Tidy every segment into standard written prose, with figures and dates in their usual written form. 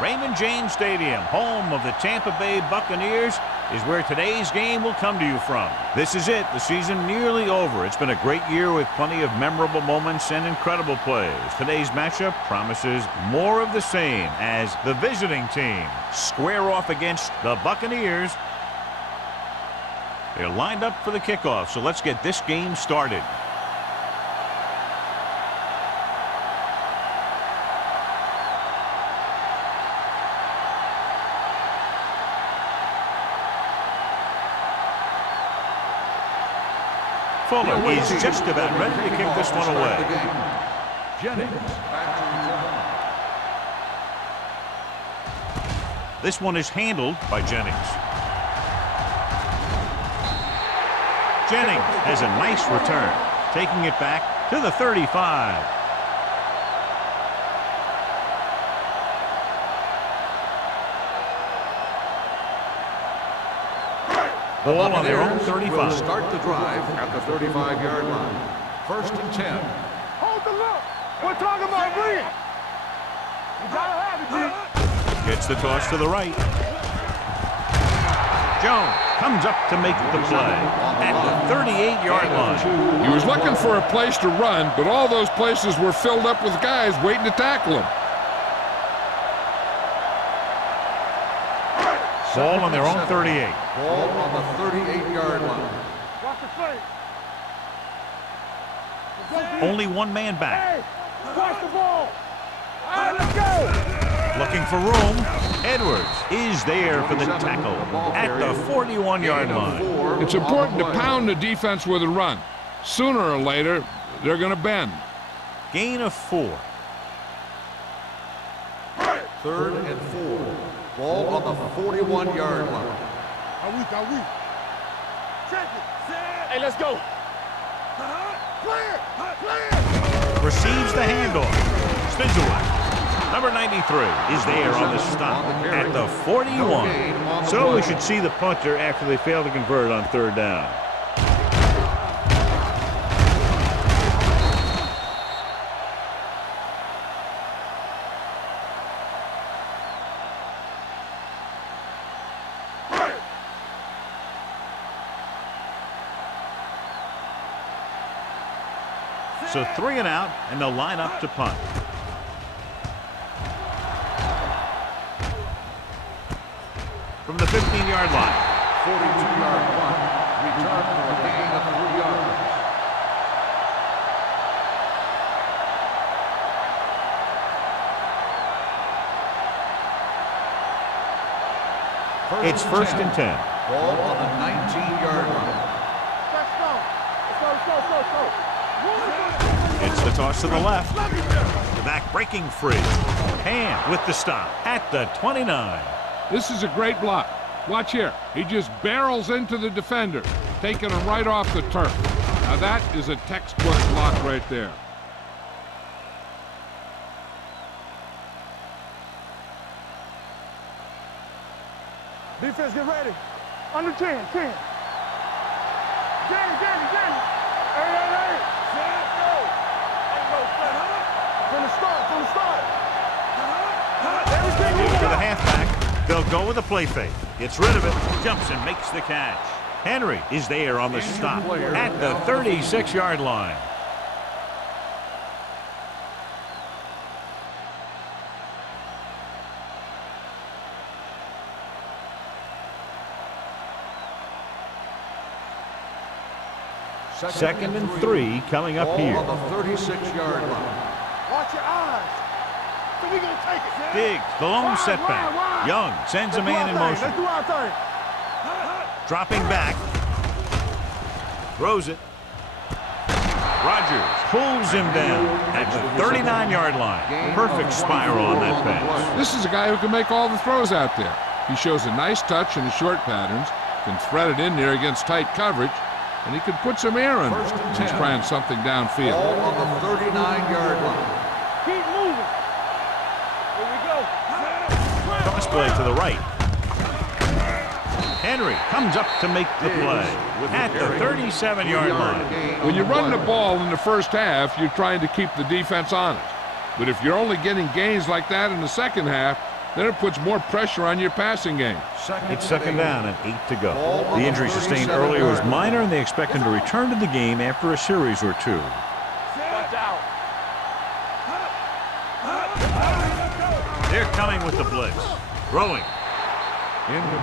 Raymond James Stadium, home of the Tampa Bay Buccaneers, is where today's game will come to you from. This is it, the season nearly over. It's been a great year with plenty of memorable moments and incredible plays. Today's matchup promises more of the same as the visiting team square off against the Buccaneers. They're lined up for the kickoff, so let's get this game started. Fuller is just about ready to kick this one away. Jennings. This one is handled by Jennings. Jennings has a nice return, taking it back to the 35. Ball on their own 35. Will start the drive at the 35-yard line. 1st and 10. Hold the look. We're talking about bring it. You gotta have it, G. Gets the toss to the right. Jones comes up to make the play at the 38-yard line. He was looking for a place to run, but all those places were filled up with guys waiting to tackle him. Ball on their own 38. Ball on the 38-yard line. Watch the play. Only one man back. Hey, watch the ball. All right, let's go. Looking for room. Edwards is there for the tackle at the 41-yard line. It's important to pound the defense with a run. Sooner or later, they're going to bend. Gain of 4. 3rd and 4. Ball on the 41-yard line. Are we? Check it. Hey, let's go. Clear. Receives the handoff. Spizzle, number 93, is there on the stop at the 41. So we should see the punter after they fail to convert on 3rd down. So 3 and out, and they'll line up to punt. From the 15-yard line. 42-yard punt. Return for a gain of 3 yards. It's 1st and 10. Ball on the 19-yard line. Let's go. It's the toss to the left. The back breaking free. Hand with the stop at the 29. This is a great block. Watch here. He just barrels into the defender, taking him right off the turf. Now that is a textbook block right there. Defense, get ready. Under 10. Danny. Hey. From the start. To the halfback, they'll go with a play fake. Gets rid of it, jumps and makes the catch. Henry is there on the stop at the 36-yard line. Second and 3 coming up here. Ball on the 36-yard line. Watch your eyes. So we gonna take it. Diggs, the lone setback. Young sends a man in motion. Let's do our thing. Dropping back. Throws it. Rogers pulls him down at the 39-yard line. Perfect spiral on that pass. This is a guy who can make all the throws out there. He shows a nice touch in the short patterns, can thread it in there against tight coverage, and he could put some air in it. He's trying something downfield. Ball on the 39-yard line. Keep moving. Here we go. Cross play to the right. Henry comes up to make the play at the 37-yard line. When you run the ball in the first half, you're trying to keep the defense honest. But if you're only getting gains like that in the second half, Then it puts more pressure on your passing game. It's second down and 8 to go. The injury sustained earlier was minor, and they expect him to return to the game after a series or two. They're coming with the blitz. Throwing.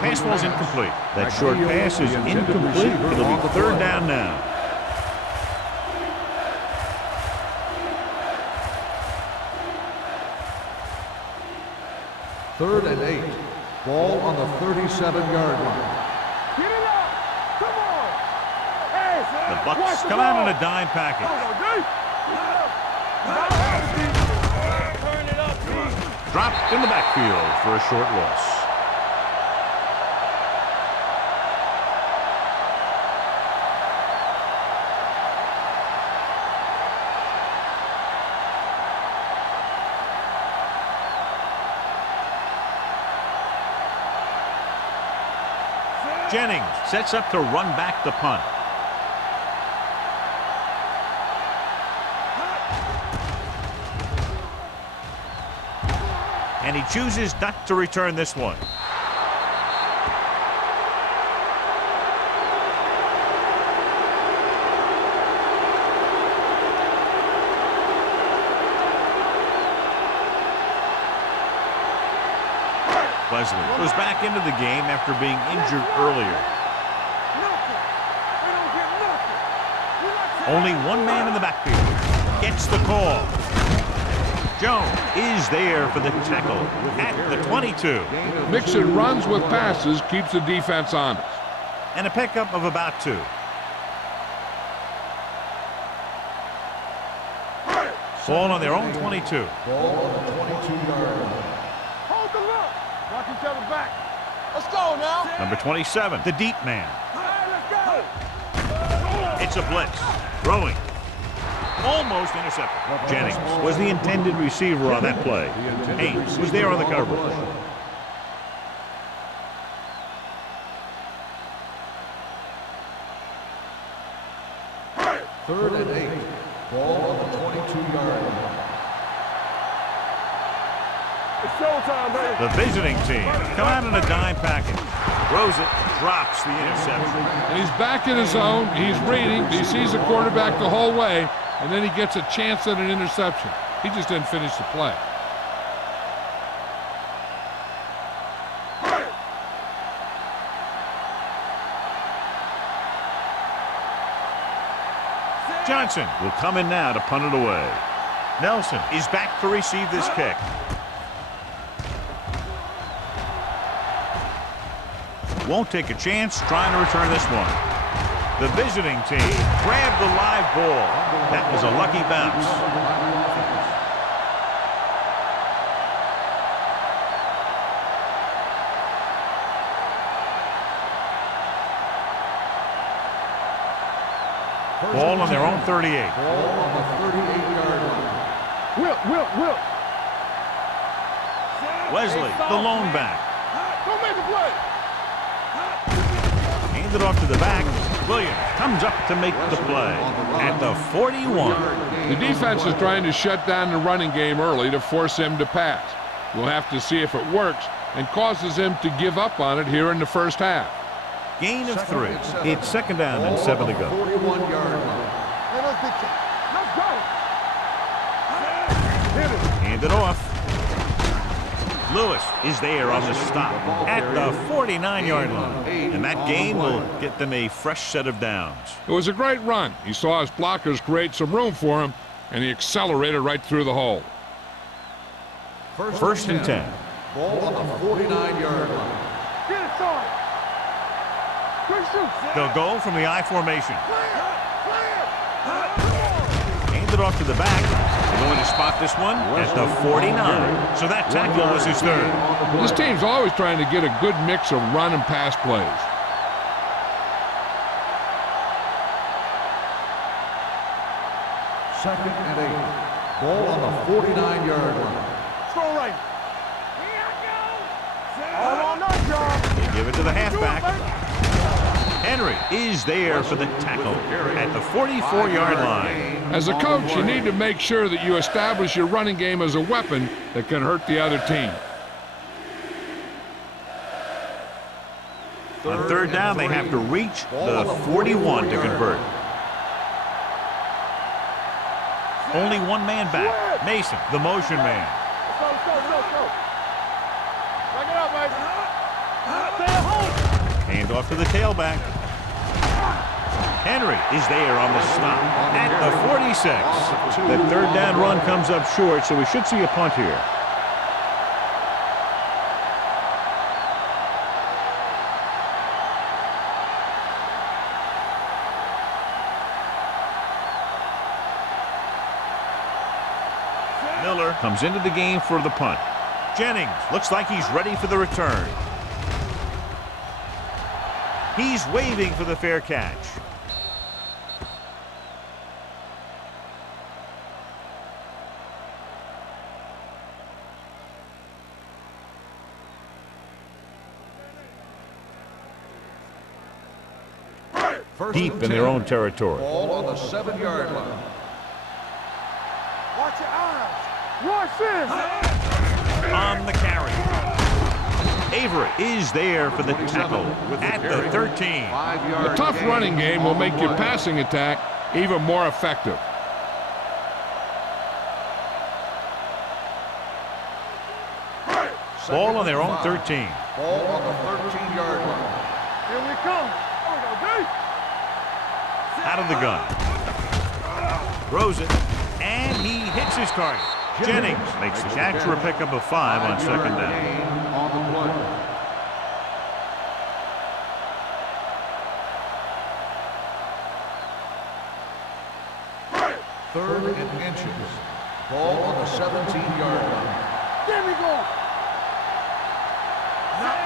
Pass ball's incomplete. That short pass is incomplete. It'll be third down now. Third and 8. Ball on the 37-yard line. Get it up! Come on! Hey, The Bucs come out in a dime package. Turn it up, D. Dropped in the backfield for a short loss. Jennings sets up to run back the punt. And he chooses not to return this one. Wesley goes back into the game after being injured earlier. Only one man in the backfield. Gets the call. Jones is there for the tackle at the 22. Mixing runs with passes keeps the defense honest. And a pickup of about 2. Ball on their own 22. Ball on the 22-yard line. Hold the look. Watch each other back. Let's go now. Number 27, the deep man. Hey, let's go. It's a blitz. Throwing. Almost intercepted. Jennings was the intended receiver on that play. Haynes was there on the coverage. Third and 8. Ball on the 22-yard line. It's showtime, baby. The visiting team come out in a dime package. Throws it, drops the interception. And he's back in his zone. He's reading. He sees the quarterback the whole way, and then he gets a chance at an interception. He just didn't finish the play. Johnson will come in now to punt it away. Nelson is back to receive this kick. Won't take a chance trying to return this one. The visiting team grabbed the live ball. That was a lucky bounce. Ball on their own 38. Ball on the 38-yard line. Whip. Wesley, the lone back. Don't make a play. Handed off to the back. Williams comes up to make the play at the 41. The defense is trying to shut down the running game early to force him to pass. We'll have to see if it works and causes him to give up on it here in the first half. Gain of 3. It's second down and 7 to go. 41-yard line. Let's go. Hit it. Hand it off. Lewis is there on the stop at the 49-yard line. And that gain will get them a fresh set of downs. It was a great run. He saw his blockers create some room for him, and he accelerated right through the hole. First and 10. Ball on the 49-yard line. Get it, son. Quick shoot. They'll go from the I formation. Hand it off to the back. They're going to spot this one at the 49. So that tackle was his third. This team's always trying to get a good mix of run and pass plays. Second and 8. Ball on the 49-yard line. Throw right. All on that, John. They give it to the halfback. Henry is there for the tackle at the 44-yard line. As a coach, you need to make sure that you establish your running game as a weapon that can hurt the other team. On third down, they have to reach the 41 to convert. Only one man back. Mason, the motion man. Let's go. Back it up, baby. Stay at home. Hand off to the tailback. Henry is there on the stop at the 46. The third down run comes up short, so we should see a punt here. Miller comes into the game for the punt. Jennings looks like he's ready for the return. He's waving for the fair catch. Deep in their own territory. Ball on the 7-yard line. Watch your eyes. Watch this. On the carry. Avery is there for the tackle at the 13. A tough running game will make your passing attack even more effective. Ball on their own 13. Ball on the 13-yard line. Here we come. Out of the gun. Throws it, and he hits his target. Jennings makes the catch for a pickup of 5 on second down. On the play. Third and inches. Ball on the 17-yard line. There we go.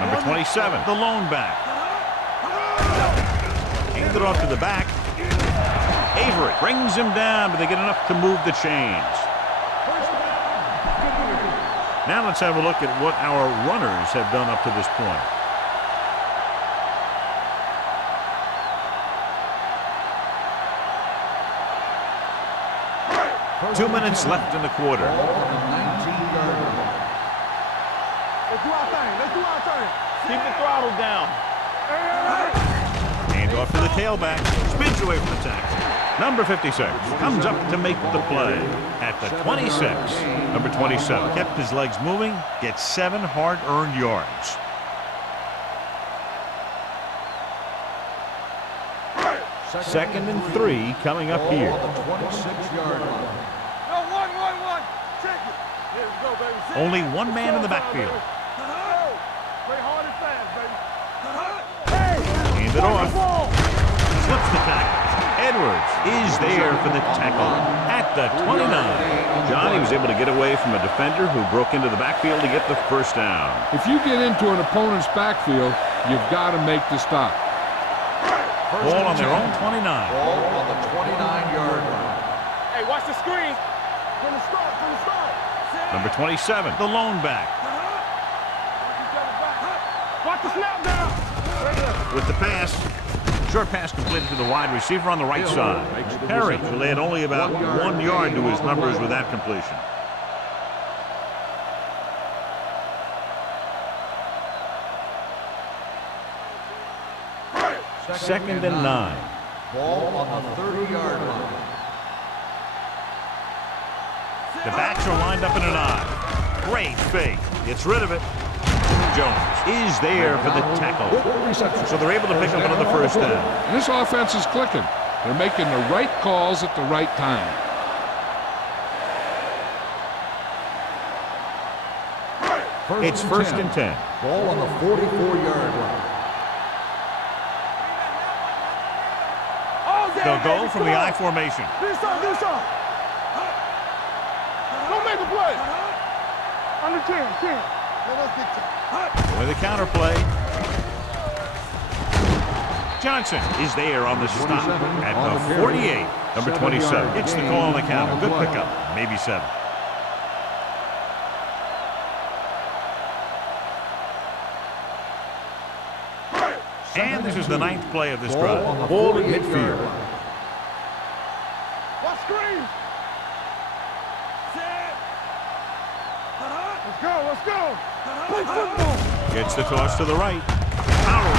Number 27, the lone back. Hand it off to the back. Avery brings him down, but they get enough to move the chains. Now let's have a look at what our runners have done up to this point. First 2 minutes left in the quarter. Ball on the 19-yard line. Let's do our thing. Let's do our thing. Keep the throttle down. Hand off to the tailback. Spins away from the tackle. Number 56 comes up to make the play at the 26. Number 27 kept his legs moving, gets 7 hard-earned yards. Second and 3 coming up here. Ball on the 26-yard line. No, one. Check it. Here we go, baby. Only one man in the backfield. Play hard and fast, baby. Hand it off. Slips the tackle. Edwards is there for the tackle at the 29. Johnny was able to get away from a defender who broke into the backfield to get the first down. If you get into an opponent's backfield, you've got to make the stop. Ball on their own 29. Ball on the 29-yard line. Hey, watch the screen. From the start. Number 27, the lone back. Watch the snap down. With the pass. Short pass completed to the wide receiver on the right side. Perry will add only about 1 yard to his numbers with that completion. Second and 9. Ball on the 30-yard line. The backs are lined up in an I. Great fake. Gets rid of it. Jones is there for the tackle. So they're able to pick up another first down. And this offense is clicking. They're making the right calls at the right time. It's first and 10. Ball on the 44-yard line. They'll go from the I formation. Do something. Don't make a play. Under 10. With a counter play. Johnson is there on the stop at the 48. Number 27 gets the call on the counter. Good pickup. Maybe 7. And this is the 9th play of this drive. Ball at midfield. Watch screen. Let's go. Play football. Gets the toss to the right. Power.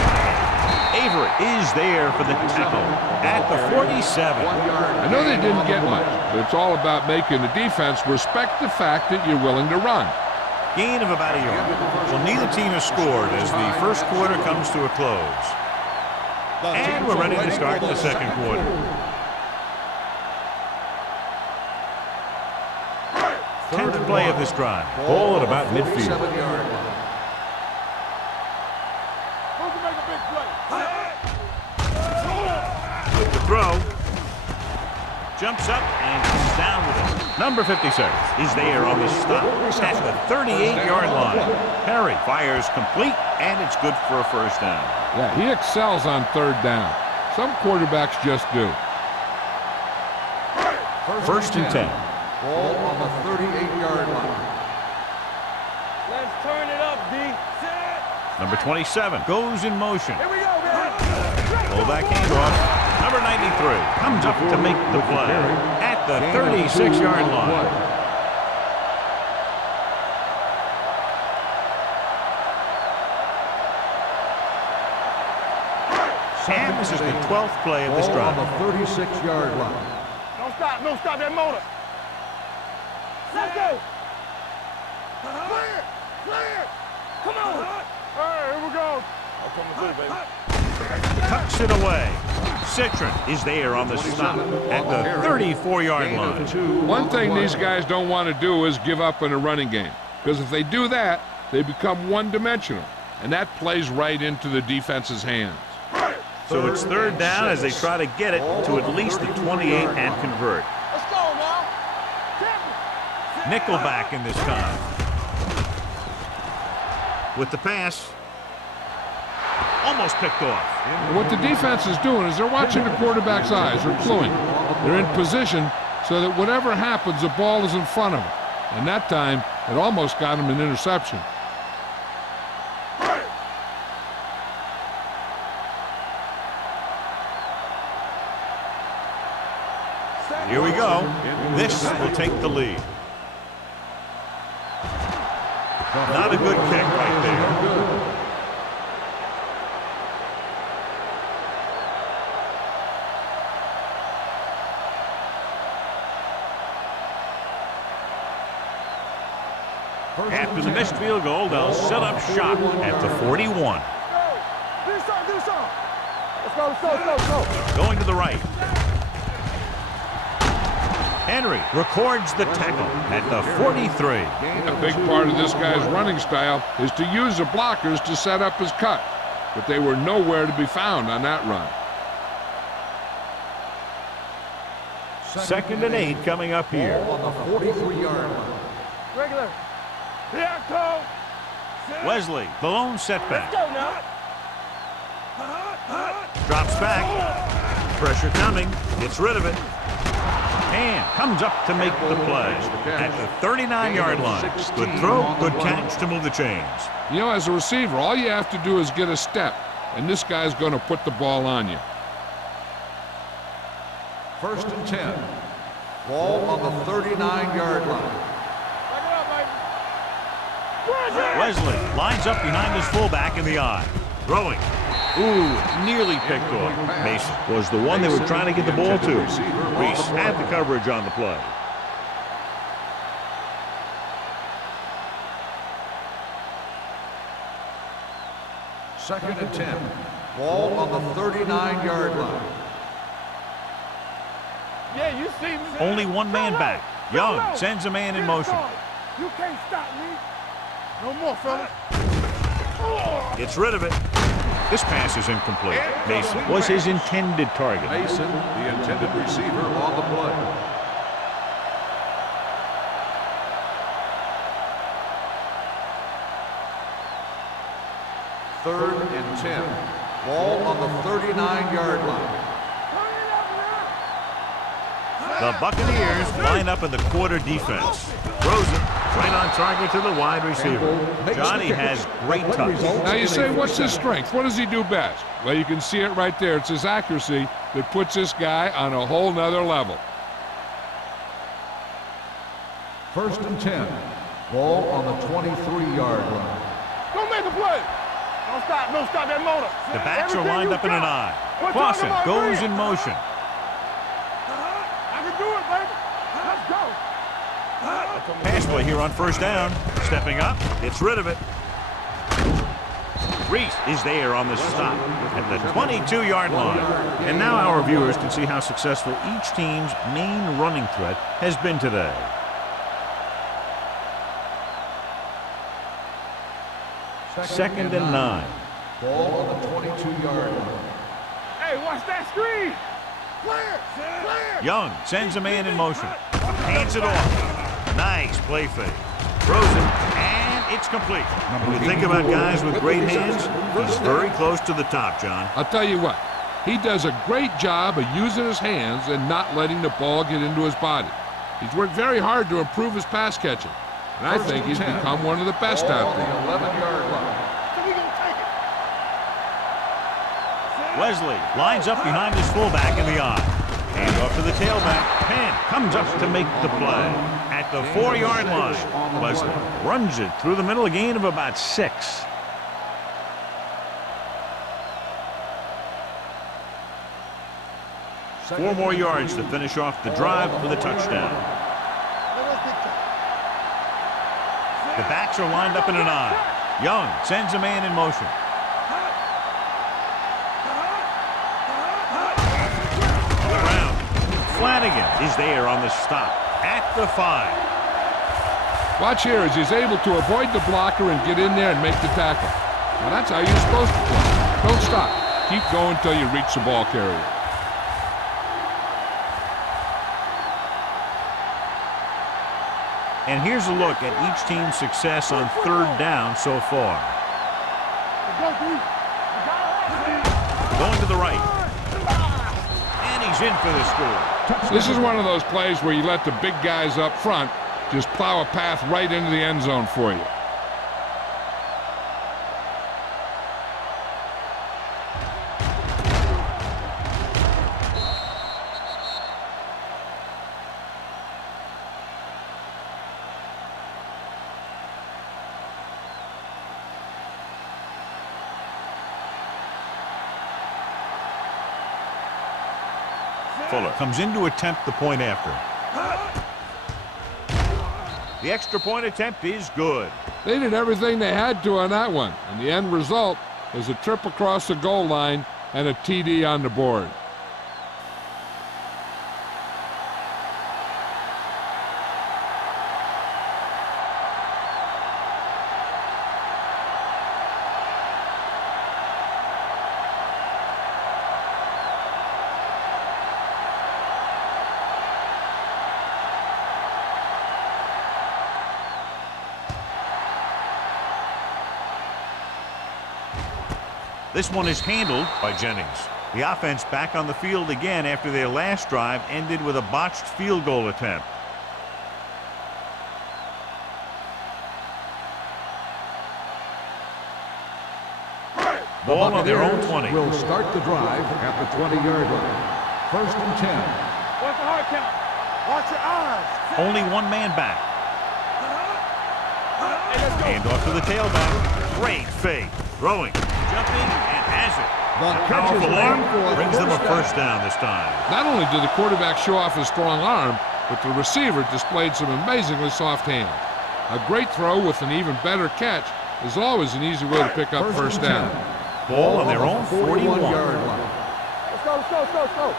Avery is there for the tackle at the 47. I know they didn't get much, but it's all about making the defense respect the fact that you're willing to run. Gain of about a yard. Well, neither team has scored as the first quarter comes to a close. And we're ready to start the second quarter. Tenth play of this drive. Ball at about midfield. With the throw. Jumps up and comes down with it. Number 56 is there on the stop at the 38-yard line. Perry fires complete, and it's good for a first down. Yeah, he excels on third down. Some quarterbacks just do. First and 10. Ball on the 38-yard line. Let's turn it up, D. Number 27 goes in motion. Here we go, man. Pull back handoff. Number 93 comes up to make the play at the 36-yard line. And this is the 12th play of this drive. Ball on the 36-yard line. Don't stop that motor. Let's go. Clear, clear. Come on. All right, here we go. I'll come through, baby. Tucks it away. Citron is there on the stop at the 34-yard line. One thing these guys don't want to do is give up in a running game, because if they do that, they become one-dimensional, and that plays right into the defense's hands. So it's third down as they try to get it to at least the 28 and convert. Let's go now. Nickelback in this time. With the pass. Almost picked off. What the defense is doing is they're watching the quarterback's eyes. They're cluing. They're in position so that whatever happens, the ball is in front of them. And that time, it almost got him an interception. Here we go. This will take the lead. Not a good kick right there. After the missed field goal, they'll set up shop at the 41. Do something. Let's go. Going to the right. Henry records the tackle at the 43. A big part of this guy's running style is to use the blockers to set up his cut, but they were nowhere to be found on that run. Second and 8 coming up here. On the 43-yard line. Regular. Here I come. Wesley, the lone setback. Go now. Drops back. Pressure coming. Gets rid of it. And comes up to make the play at the 39-yard line. Good throw, good catch to move the chains. You know, as a receiver, all you have to do is get a step, and this guy's going to put the ball on you. First and 10. Ball on the 39-yard line. Wesley lines up behind his fullback in the eye. Throwing. Ooh, nearly picked off. Mason was the one they were trying to get the ball to. Reese had the coverage on the play. Second and 10. Ball on the 39-yard line. Yeah, you see me. Only one man back. Young sends a man in motion. You can't stop me. No more, fellas. Gets rid of it. This pass is incomplete. Mason was his intended target. Mason, the intended receiver, on the play. Third and 10. Ball on the 39-yard line. The Buccaneers line up in the quarter defense. Throws it right on target to the wide receiver. Johnny has great touch. Now you say, what's his strength? What does he do best? Well, you can see it right there. It's his accuracy that puts this guy on a whole nother level. First and 10. Ball on the 23-yard line. Go make a play. Don't stop. Don't stop that motor. The backs are lined up in an I. We're Clausen talking about goes me. in motion. I can do it, baby. Let's go. Pass play here on first down. Stepping up, gets rid of it. Reese is there on the stop at the 22-yard line. And now our viewers can see how successful each team's main running threat has been today. Second and 9. Ball on the 22-yard line. Hey, watch that screen. Clear. Clear. Young sends a man in motion. Hands it off. Nice play fake. Throws it, and it's complete. When you think about guys with great hands, he's very close to the top, John. I'll tell you what, he does a great job of using his hands and not letting the ball get into his body. He's worked very hard to improve his pass catching, and I think he's become one of the best out there. 11-yard line. So we gonna take it. Wesley lines up behind his fullback in the I. Hand off to the tailback. Penn comes up to make the play. At the 4-yard line, Wesley runs it through the middle, a gain of about 6. Four more yards to finish off the drive with a touchdown. The backs are lined up in an I. Young sends a man in motion. Flanagan is there on the stop at the 5. Watch here as he's able to avoid the blocker and get in there and make the tackle. Now that's how you're supposed to play. Don't stop. Keep going until you reach the ball carrier. And here's a look at each team's success on third down so far. Going to the right. And he's in for the score. This is one of those plays where you let the big guys up front just plow a path right into the end zone for you. Fuller comes in to attempt the point after. The extra point attempt is good. They did everything they had to on that one, and the end result is a trip across the goal line and a TD on the board. This one is handled by Jennings. The offense back on the field again after their last drive ended with a botched field goal attempt. Ball on their own 20. Will start the drive at the 20-yard line. First and 10. Watch the hard count. Watch your eyes. Only one man back. Hand off to the tailback. Great fake. Throwing. Jumping and has it. The A catch is powerful made arm for a brings them a first first down this time. Not only did the quarterback show off his strong arm, but the receiver displayed some amazingly soft hands. A great throw with an even better catch is always an easy way to pick up first down. Ball on their own 41. 41-yard line. Let's go, let's go, let's go, let's go.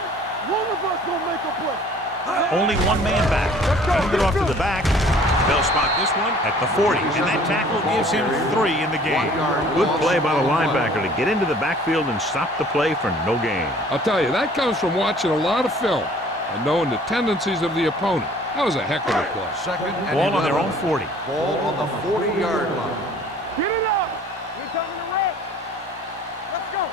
One of us gonna make a play. Only one man back. Hand it off to the back. They'll spot this one at the 40, and that tackle gives him 3 in the game. Good play by the linebacker to get into the backfield and stop the play for no gain. I'll tell you, that comes from watching a lot of film and knowing the tendencies of the opponent. That was a heck of a play. Second and Ball on their 11. own 40. Ball on the 40-yard line. Get it up. We're coming to red. Let's go.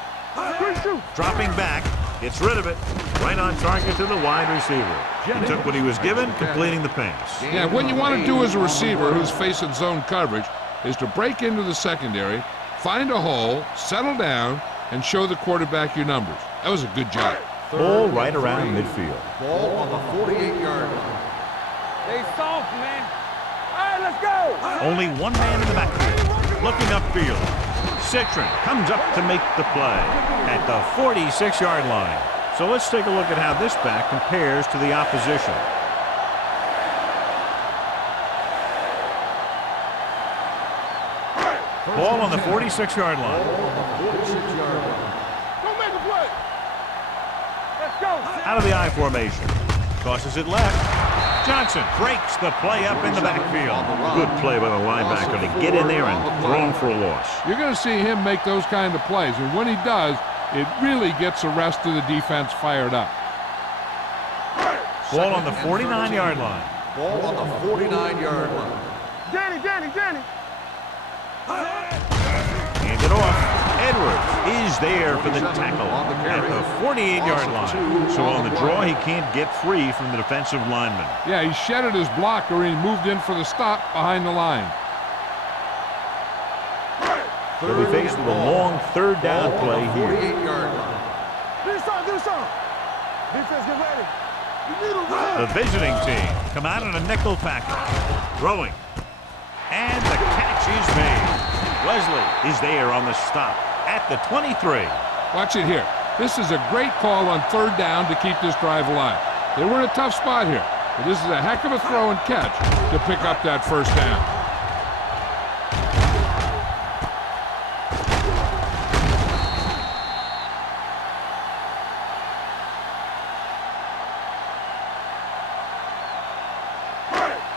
Good shoot. Dropping back, gets rid of it. Right on target to the wide receiver. He took what he was given, completing the pass. Yeah, what you want to do as a receiver who's facing zone coverage is to break into the secondary, find a hole, settle down, and show the quarterback your numbers. That was a good job. Ball right around midfield. Ball on the 48-yard line. They soft, man. All right, let's go. Only one man in the backfield. Looking upfield. Citron comes up to make the play at the 46-yard line. So let's take a look at how this back compares to the opposition. Ball on the 46-yard line. Go make a play. Let's go. Out of the I formation. Tosses it left. Johnson breaks the play up in the backfield. Good play by the linebacker to get in there and throw him for a loss. You're going to see him make those kind of plays, and when he does, it really gets the rest of the defense fired up. Ball on the 49-yard line. Ball on the 49-yard line. Danny. Hand it off. Edwards is there for the tackle at the 48-yard line. So on the draw, he can't get free from the defensive lineman. Yeah, he shedded his blocker and he moved in for the stop behind the line. He'll be faced with a long third down play here. 48-yard line. Do something. Defense, get ready. You need a run. The visiting team come out in a nickel package. Throwing. And the catch is made. Wesley is there on the stop at the 23. Watch it here. This is a great call on third down to keep this drive alive. They were in a tough spot here, but this is a heck of a throw and catch to pick up that first down.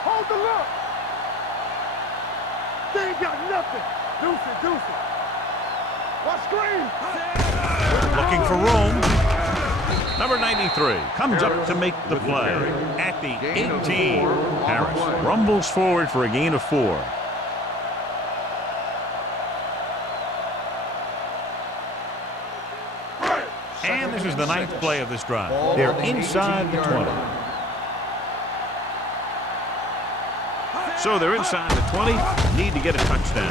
Hold the look. They ain't got nothing. Deuce it. Watch screen. Looking for room. Number 93 comes up to make the play at the 18. Harris rumbles forward for a gain of 4. And this is the 9th play of this drive. They're inside the 20. So they're inside the 20, need to get a touchdown.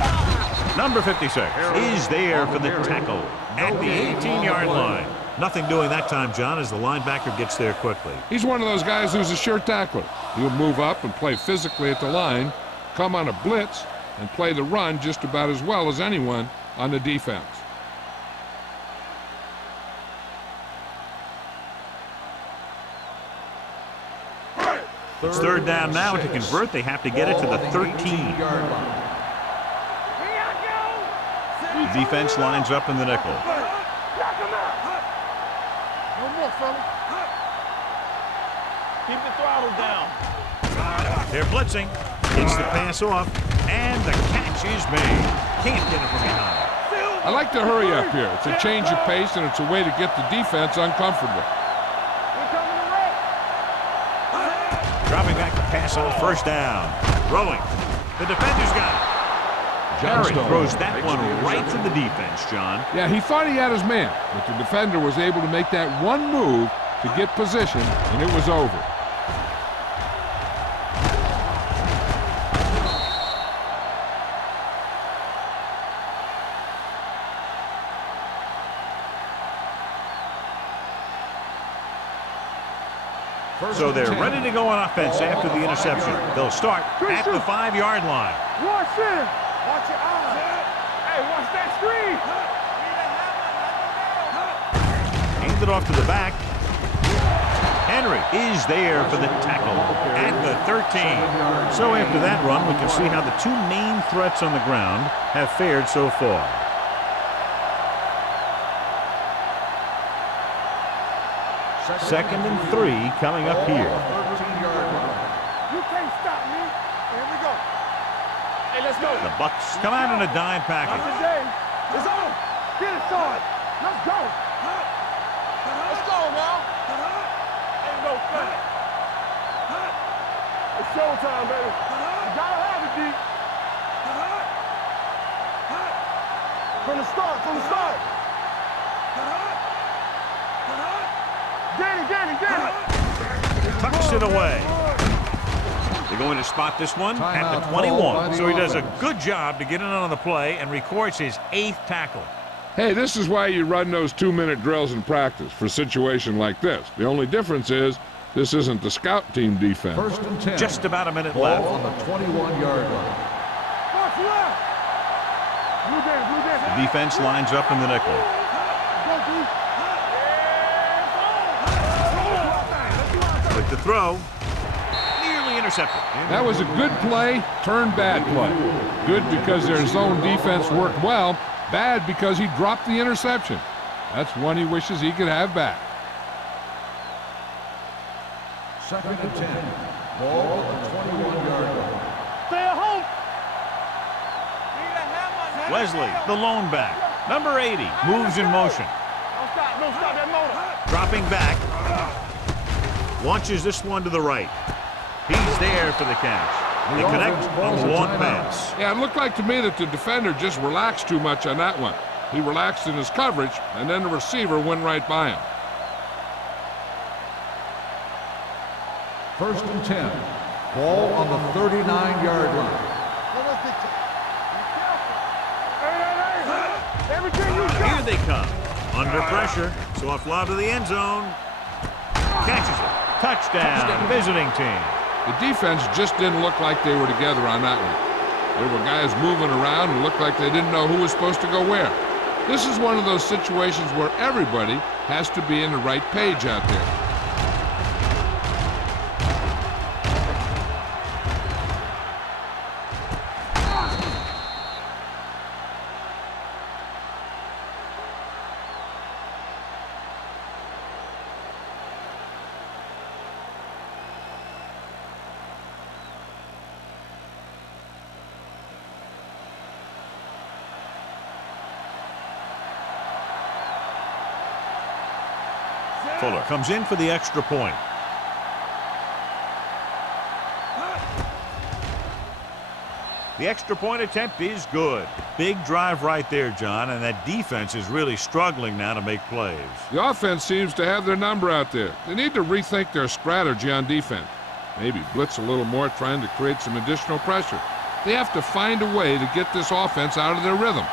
Number 56 is there for the tackle at the 18-yard line. Nothing doing that time, John, as the linebacker gets there quickly. He's one of those guys who's a sure tackler. He'll move up and play physically at the line, come on a blitz, and play the run just about as well as anyone on the defense. It's third down now. To convert, they have to get it to the 13. The defense lines up in the nickel. No more, fella. Keep the throttle down. They're blitzing. Gets the pass off, and the catch is made. Can't get it from behind. I like to hurry up here. It's a change of pace, and it's a way to get the defense uncomfortable. Dropping back the pass on first down. Throwing. The defender's got it. Harris throws that one right to the defense, John. Yeah, he thought he had his man, but the defender was able to make that one move to get position, and it was over. So they're ready to go on offense after the interception. They'll start at the 5-yard line. Watch it. Watch your eyes. Hey, watch that screen. Hands it off to the back. Henry is there for the tackle at the 13. So after that run, we can see how the two main threats on the ground have fared so far. Second and 3 coming up here. You can't stop me. Here we go. Hey, let's go. The Bucks come out in a dime Not package. today. It's on. Get it started. Let's go. Let's go now. Ain't no fun. It's showtime, baby. You gotta have it, D. From the start. Danny. Tucks it away. They're going to spot this one at the 21. So he does a good job to get in on the play and records his 8th tackle. Hey, this is why you run those 2-minute drills in practice for a situation like this. The only difference is this isn't the scout team defense. First and 10. Just about a minute Ball left. on the 21-yard line. Watch left. The defense lines up in the nickel. With the throw, nearly intercepted. That was a good play, turned bad play. Good because their zone defense worked well, bad because he dropped the interception. That's one he wishes he could have back. 2nd and 10. Ball at the 21-yard line. Stay at home. Wesley, the lone back. Number 80, moves in motion. Don't stop that motor. Dropping back. Launches this one to the right. He's there for the catch. They connect on the long pass. Yeah, it looked like to me that the defender just relaxed too much on that one. He relaxed in his coverage, and then the receiver went right by him. 1st and 10. Ball on the 39-yard line. Everything you got. Here they come. Under pressure. Soft lob to the end zone. Catches it. Touchdown, visiting team. The defense just didn't look like they were together on that one. There were guys moving around and looked like they didn't know who was supposed to go where. This is one of those situations where everybody has to be in the right page out there. Fuller comes in for the extra point. The extra point attempt is good. Big drive right there, John, and that defense is really struggling now to make plays. The offense seems to have their number out there. They need to rethink their strategy on defense. Maybe blitz a little more, trying to create some additional pressure. They have to find a way to get this offense out of their rhythm.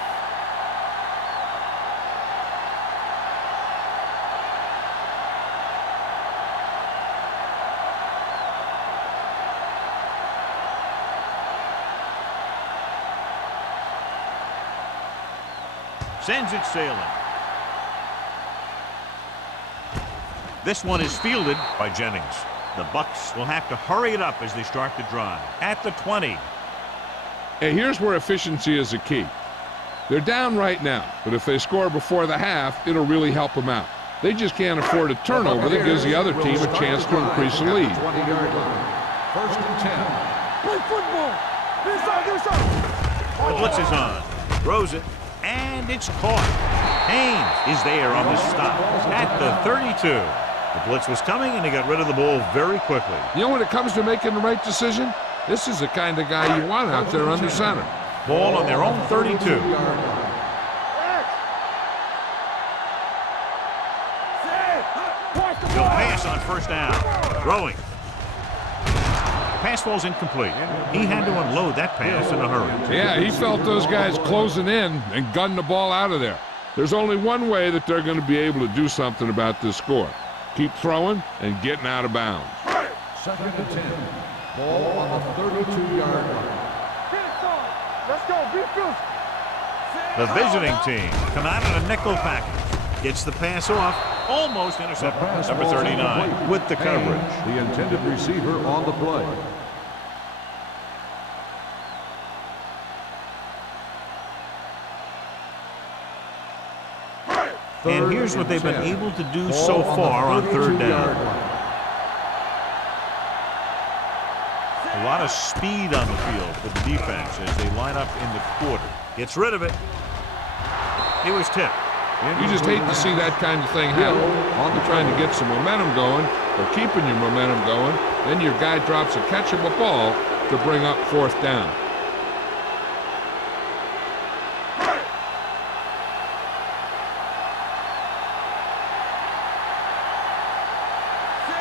Sends it sailing. This one is fielded by Jennings. The Bucs will have to hurry it up as they start the drive. At the 20. Hey, here's where efficiency is the key. They're down right now, but if they score before the half, it'll really help them out. They just can't afford a turnover that gives the other team a chance to increase the lead. 20-yard line. 1st and 10. Play football. Inside, inside. The blitz is on. Throws it. And it's caught. Haynes is there on the stop at the 32. The blitz was coming, and he got rid of the ball very quickly. You know, when it comes to making the right decision, this is the kind of guy you want out there under center. Ball on their own 32. He'll pass on 1st down. Throwing. Pass falls incomplete. He had to unload that pass in a hurry. Yeah, he felt those guys closing in and gunned the ball out of there. There's only one way that they're going to be able to do something about this score. Keep throwing and getting out of bounds. 2nd and 10. Ball on the 32-yard line. Let's go. Be fierce. The visiting team come out in a nickel package. Gets the pass off. Almost intercepted. Number 39 with the coverage. The intended receiver on the play. And here's what they've been able to do so far on 3rd down. A lot of speed on the field for the defense as they line up in the quarter. Gets rid of it. He was tipped. You just hate to see that kind of thing happen. You're trying to get some momentum going, or keeping your momentum going, then your guy drops a catchable ball to bring up 4th down.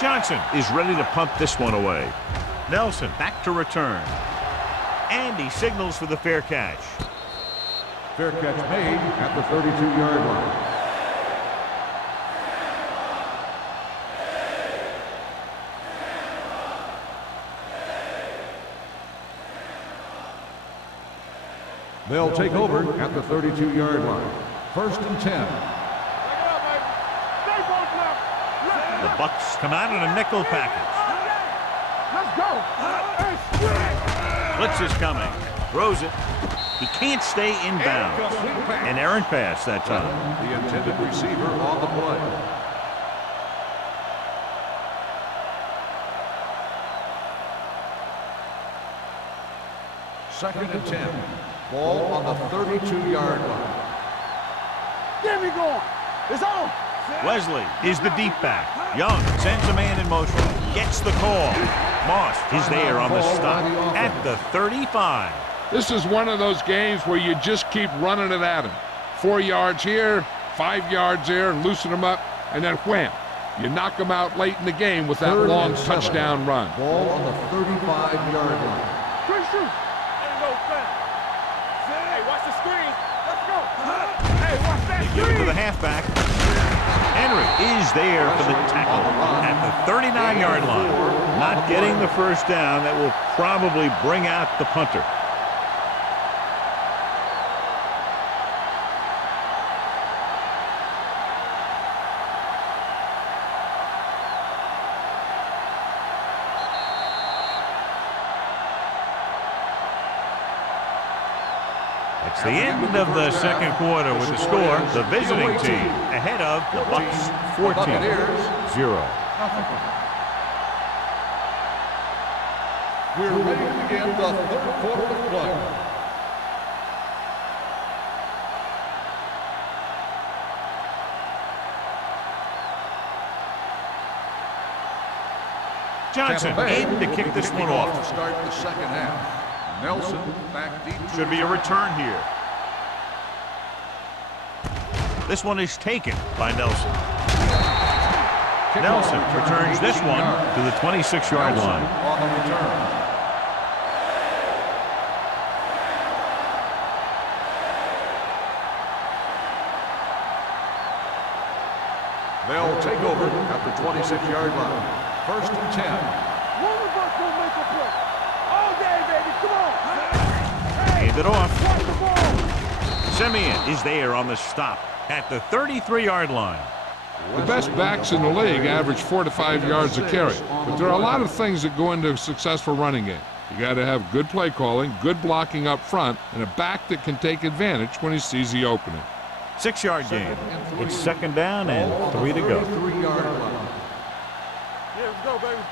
Johnson is ready to punt this one away. Nelson back to return. And he signals for the fair catch. Fair catch made at the 32-yard line. They'll take over at the 32-yard line. 1st and 10. The Bucks come out in a nickel package. Let's go. Blitz is coming. Throws it. He can't stay in bounds. An errant pass that time. The intended receiver on the play. Second and 10. Ball on the 32-yard line. Get me going. It's on. Wesley is the deep back. Young sends a man in motion. Gets the call. Moss is there on the stop at the 35. This is one of those games where you just keep running it at him. 4 yards here, 5 yards there, and loosen them up, and then wham. You knock them out late in the game with that long touchdown run. Ball on the 35-yard line. Quick shoot. Ain't no foul. Hey, watch the screen. Let's go. Hey, watch that They give it to the halfback. Henry is there for the tackle at the 39-yard line. Not getting the first down. That will probably bring out the punter. It's the end of the second quarter with the score. The visiting team ahead of the Bucks 14-0. We're ready to begin the 3rd quarter of play. Johnson in to kick this one off. To start the second half. Nelson back deep. Should be a return here. This one is taken by Nelson. Nelson returns this one to the 26-yard line. On the return. They'll take over at the 26-yard line. 1st and 10. One of us will make a play. All day, baby. Come on. Hand it off. Watch the ball. Simeon is there on the stop at the 33-yard line. The best backs in the league average 4 to 5 yards a carry, but there are a lot of things that go into a successful running game. You got to have good play calling, good blocking up front, and a back that can take advantage when he sees the opening. 6-yard game. It's second down and 3 to go. 33-yard line. Yeah, let's go, baby.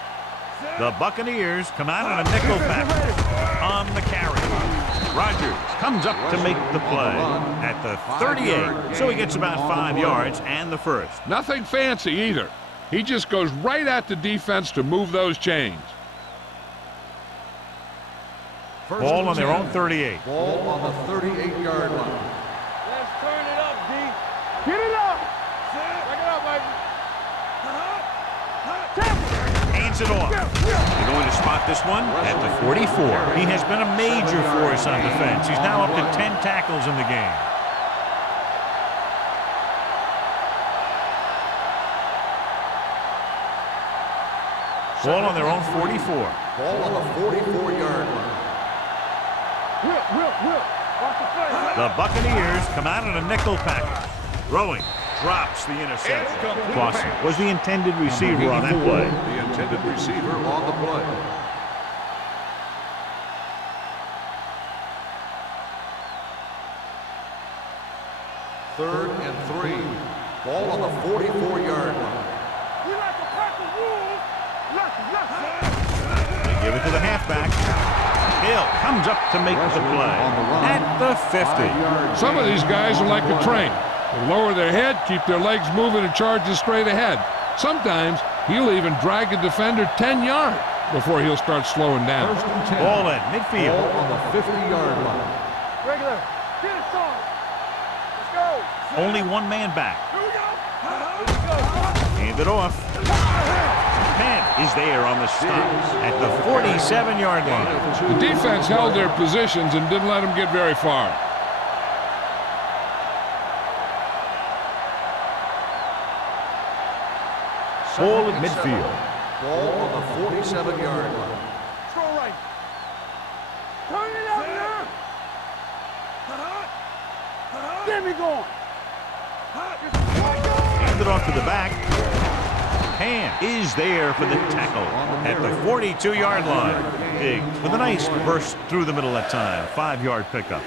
The Buccaneers come out in a nickel package on the carry. Rodgers comes up to make the play at the 38, so he gets about 5 yards and the first. Nothing fancy either. He just goes right at the defense to move those chains. Ball on their own 38. Ball on the 38-yard line. Let's turn it up, D. Get it up. Back it up, baby. Hands it off. They're going to spot this one at the 44. He has been a major force on defense. He's now up to 10 tackles in the game. Ball on their own 44. Ball on the 44-yard line. Whip. Watch the play. The Buccaneers come out in a nickel package. Throwing. Drops the interception. Clausen was the intended receiver on that play. The intended receiver on the play. Third and 3. Ball on the 44-yard line. We like to pack the rules. Let's. They give it to the halfback. Hill comes up to make the play at the 50. Some of these guys are like a train. They lower their head, keep their legs moving, and charge straight ahead. Sometimes he'll even drag a defender 10 yards before he'll start slowing down. First and 10. Ball at midfield. Ball on the 50-yard line. Regular. Get it, son. Let's go. Only one man back. Here we go. Hand it off. Penn is there on the stop at the 47-yard line. The defense held their positions and didn't let them get very far. Ball at midfield. Ball on the 47-yard line. Throw right. Turn it up now. Get me going. Handed off to the back. Hand is there for the tackle at the 42-yard line. Diggs with a nice burst through the middle that time. 5-yard pickup.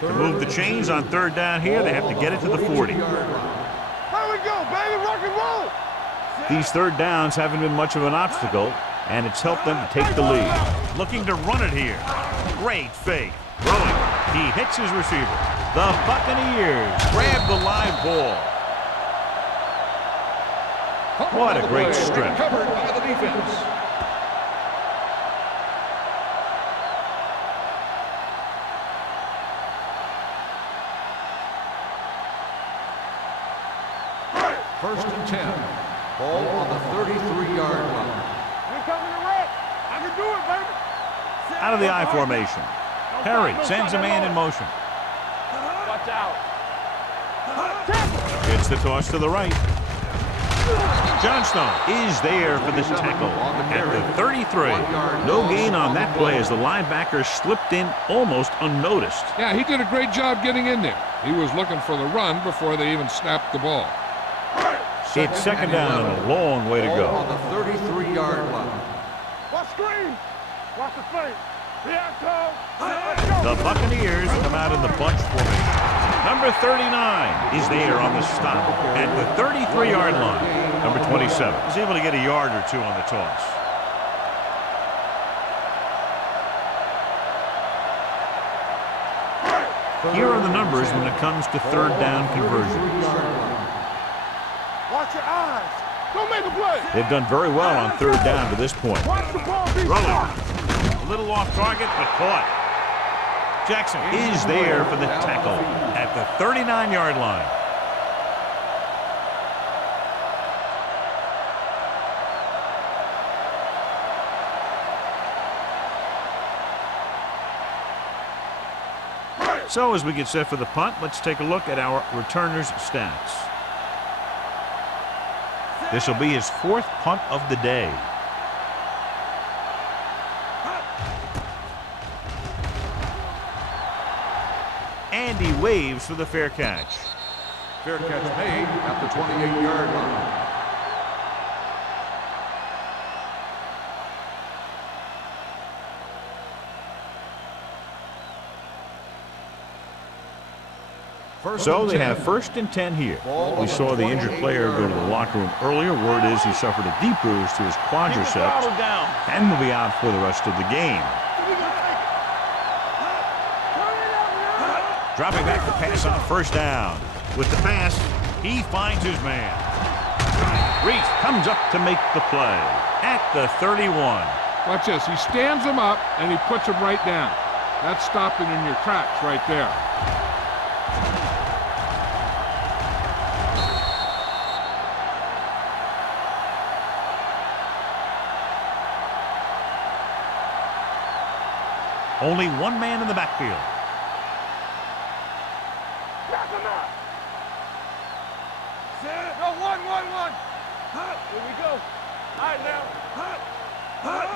To move the chains on third down here, they have to get it to the 40. Here we go, baby. Rock and roll. These third downs haven't been much of an obstacle, and it's helped them to take the lead. Looking to run it here. Great fake. Throwing. He hits his receiver. The Buccaneers grab the live ball. What a great strip. Covered by the defense. First and 10. Ball on the 33-yard line. We're coming to wreck. I can do it, baby. Out of the I formation. Perry sends a man in motion. Watch out. Gets the toss to the right. Johnstone is there for the tackle at the 33. No gain on that play as the linebacker slipped in almost unnoticed. Yeah, he did a great job getting in there. He was looking for the run before they even snapped the ball. It's second down and a long way to Ball go. on the 33-yard line. Watch screen. Watch the fake. Let's The go. Buccaneers come out in the bunch formation. Number 39 is there on the stop at the 33-yard line. Number 27 is able to get a yard or two on the toss. Here are the numbers when it comes to third down conversions. Watch your eyes. Don't make a play. They've done very well on third down to this point. Watch the ball be Rolling. stopped. A little off target, but caught. Jackson is there for the tackle at the 39-yard line. So as we get set for the punt, let's take a look at our returners' stats. This will be his 4th punt of the day. And he waves for the fair catch. Fair catch made at the 28-yard line. So they have first and 10 here. We saw the injured player go to the locker room earlier. Word is he suffered a deep bruise to his quadriceps and will be out for the rest of the game. Dropping back to pass on first down. With the pass, he finds his man. Reese comes up to make the play at the 31. Watch this. He stands him up, and he puts him right down. That's stopping in your tracks right there. Only one man in the backfield. Back him up. Set. Go, one. Here we go. All right, now.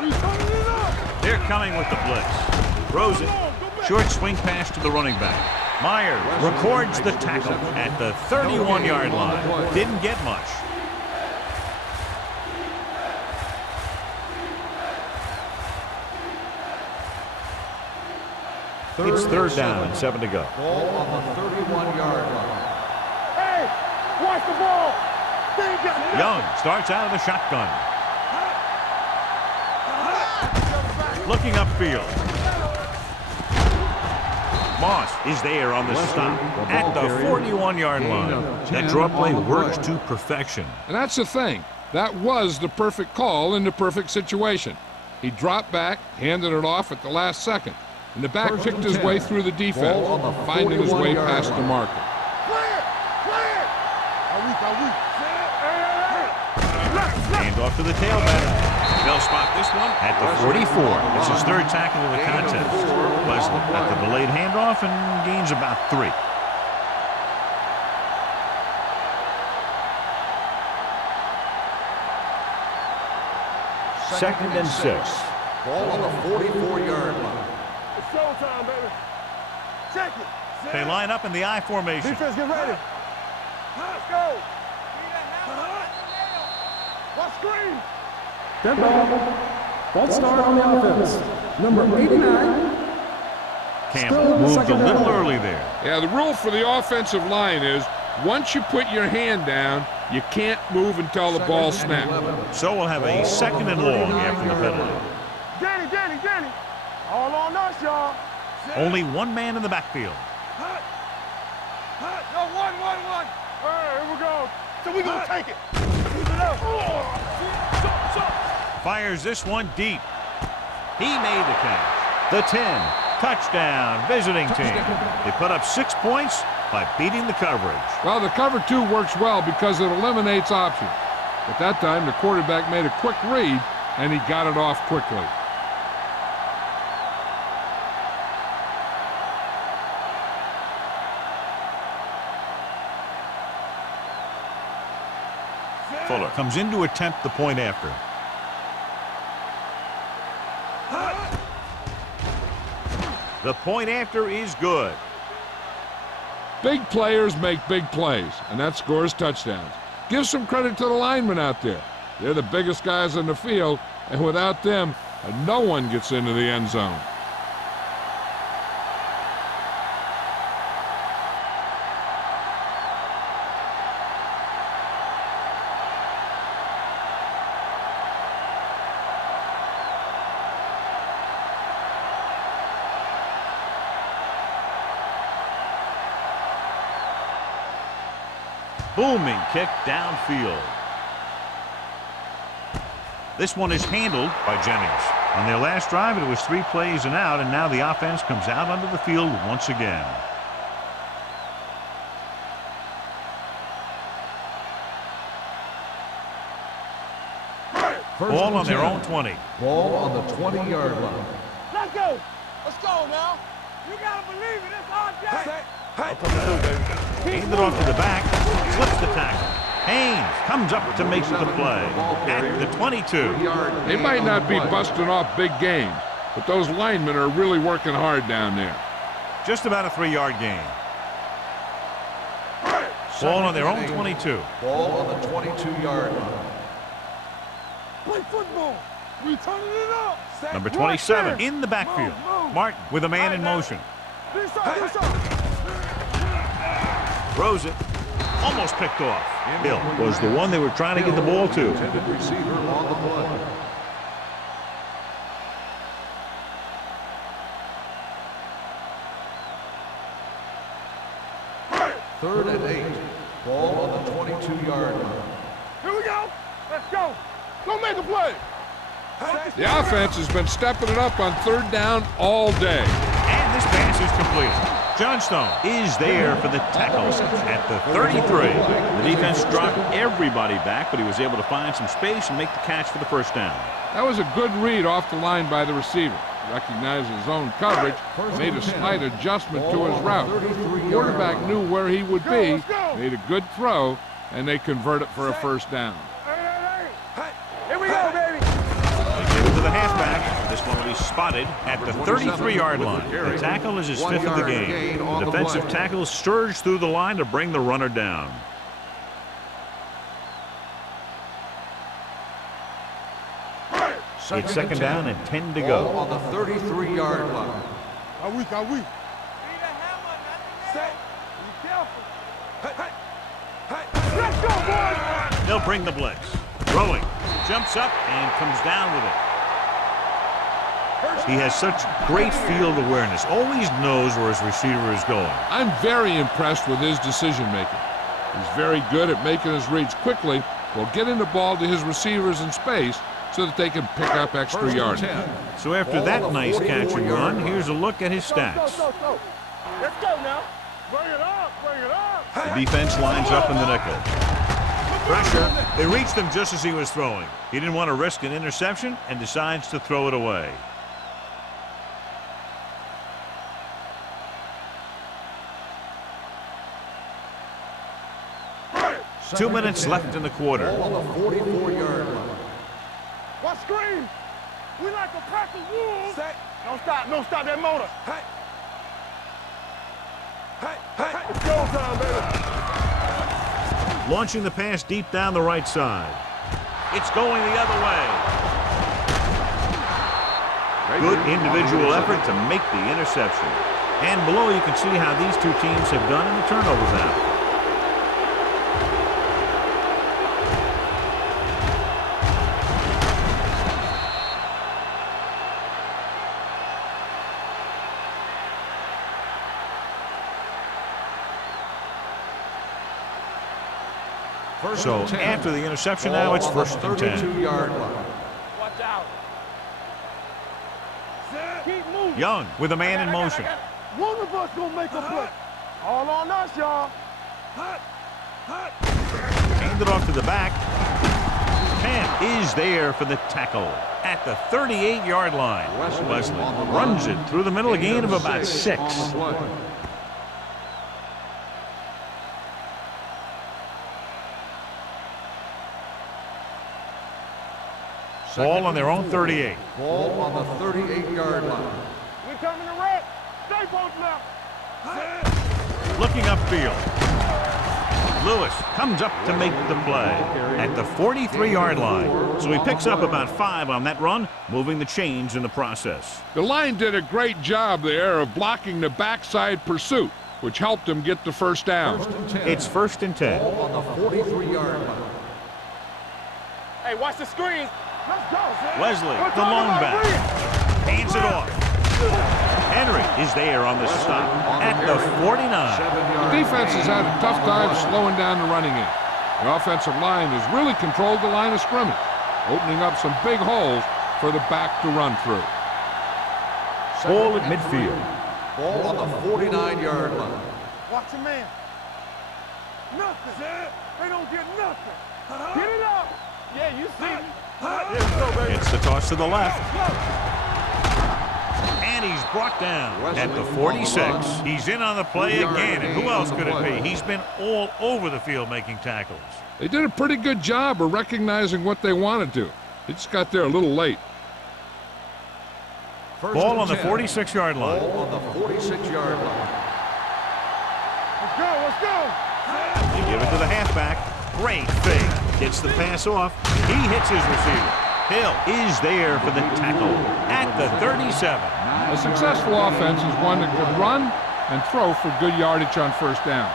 He's coming it up. They're coming with the blitz. Rosen, short swing pass to the running back. Myers records the tackle at the 31-yard line. Didn't get much. It's third down and 7 to go. Ball on the 31-yard line. Hey, watch the ball. They ain't got nothing. Young starts out of the shotgun. Looking upfield. Moss is there on the stop at the 41-yard line. That draw play works to perfection. And that's the thing. That was the perfect call in the perfect situation. He dropped back, handed it off at the last second. And the back picked his way through the defense, finding his way past the marker. Clear. Hand off to the tailback. They'll spot this one at the 44. It's his 3rd tackle of the contest. Wesley at the delayed handoff and gains about 3. Second and 6. Ball on the 44-yard line. It's showtime, baby. Check it. They line up in the I formation. Defense, get ready. Let's go. What screen? Dead ball. False start on the offense. Number 89. Campbell moved a little early there. Yeah, the rule for the offensive line is once you put your hand down, you can't move until the ball snaps. So we'll have a 2nd and long after the penalty. Danny. All on us, y'all. Only one man in the backfield. No, one. All right, here we go. So we gonna take it. Keep it up. Fires this one deep. He made the catch. The 10. Touchdown, visiting team. They put up 6 points by beating the coverage. Well, the cover 2 works well because it eliminates options. At that time, the quarterback made a quick read, and he got it off quickly. Fuller comes in to attempt the point after. The point after is good. Big players make big plays, and that scores touchdowns. Give some credit to the linemen out there. They're the biggest guys in the field, and without them, no one gets into the end zone. Booming kick downfield. This one is handled by Jennings. On their last drive, it was 3 plays and out, and now the offense comes out onto the field once again. Ball on their own 20. Ball on the 20-yard line. Let's go now. You gotta believe it. It's our day. Hand it off to the back, slips the tackle. Haynes comes up to make the play at the 22. They might not be busting off big games, but those linemen are really working hard down there. Just about a 3-yard gain. Ball on their own 22. Ball on the 22-yard line. Play football. We turning it up. Number 27 in the backfield. Martin with a man in motion. Throws it. Almost picked off. Hill was the one they were trying to get the ball to. Intended receiver on the play. Third and 8. Ball on the 22-yard line. Here we go. Let's go. Go make a play. The offense has been stepping it up on 3rd down all day. And this pass is complete. Johnstone is there for the tackles at the 33. The defense dropped everybody back, but he was able to find some space and make the catch for the 1st down. That was a good read off the line by the receiver. Recognized his own coverage, made a slight adjustment to his route. The quarterback knew where he would be, made a good throw, and they convert it for a 1st down. Here we go, baby. They give it to the halfback. This one will be spotted at the 33-yard line. The tackle is his 5th of the game. The defensive tackle surged through the line to bring the runner down. It's 2nd down and 10 to go. Ball on the 33-yard line. Are we? Set. Be careful. Let's go, boys. They'll bring the blitz. Throwing. Jumps up and comes down with it. He has such great field awareness. Always knows where his receiver is going. I'm very impressed with his decision-making. He's very good at making his reads quickly while getting the ball to his receivers in space so that they can pick up extra yardage. So after that nice catch and run, here's a look at his stats. Let's go now. Bring it up. The defense lines up in the nickel. Pressure. They reached him just as he was throwing. He didn't want to risk an interception and decides to throw it away. Two minutes left in the quarter. Ball on the 44-yard line. What screen? We like a pack of wolves. Set. Don't stop that motor. Hey. It's showtime, baby. Launching the pass deep down the right side. It's going the other way. Good individual effort to make the interception. And below you can see how these two teams have done in the turnover battle. So after the interception, now it's first and 10. 32-yard line. Watch out. Keep moving. Young with a man in motion. One of us gonna make a play. All on us, y'all. Hand it off to the back. Camp is there for the tackle at the 38-yard line. Wesley runs it through the middle, a gain of about 6. Ball on their own 38. Ball on the 38-yard line. We coming to red. Stay both left. Looking upfield. Lewis comes up to make the play at the 43-yard line. So he picks up about 5 on that run, moving the chains in the process. The line did a great job there of blocking the backside pursuit, which helped him get the first down. It's first and 10. Ball on the 43-yard line. Hey, watch the screen. Let's go, man. Wesley, the lone back, hands it off. Henry is there on the stop at the 49. The defense has had a tough time slowing down the running game. The offensive line has really controlled the line of scrimmage, opening up some big holes for the back to run through. Ball at midfield. Ball on the 49-yard line. Watch your man. Nothing. They don't get nothing. Get it up. Yeah, you see. It's the toss to the left. And he's brought down at the 46. He's in on the play again, and who else could it be? He's been all over the field making tackles. They did a pretty good job of recognizing what they wanted to. They just got there a little late. Ball on the 46-yard line. Ball on the 46-yard line. Let's go, let's go. You give it to the halfback. Great fake. Gets the pass off. He hits his receiver. Hill is there for the tackle at the 37. A successful offense is one that could run and throw for good yardage on first down.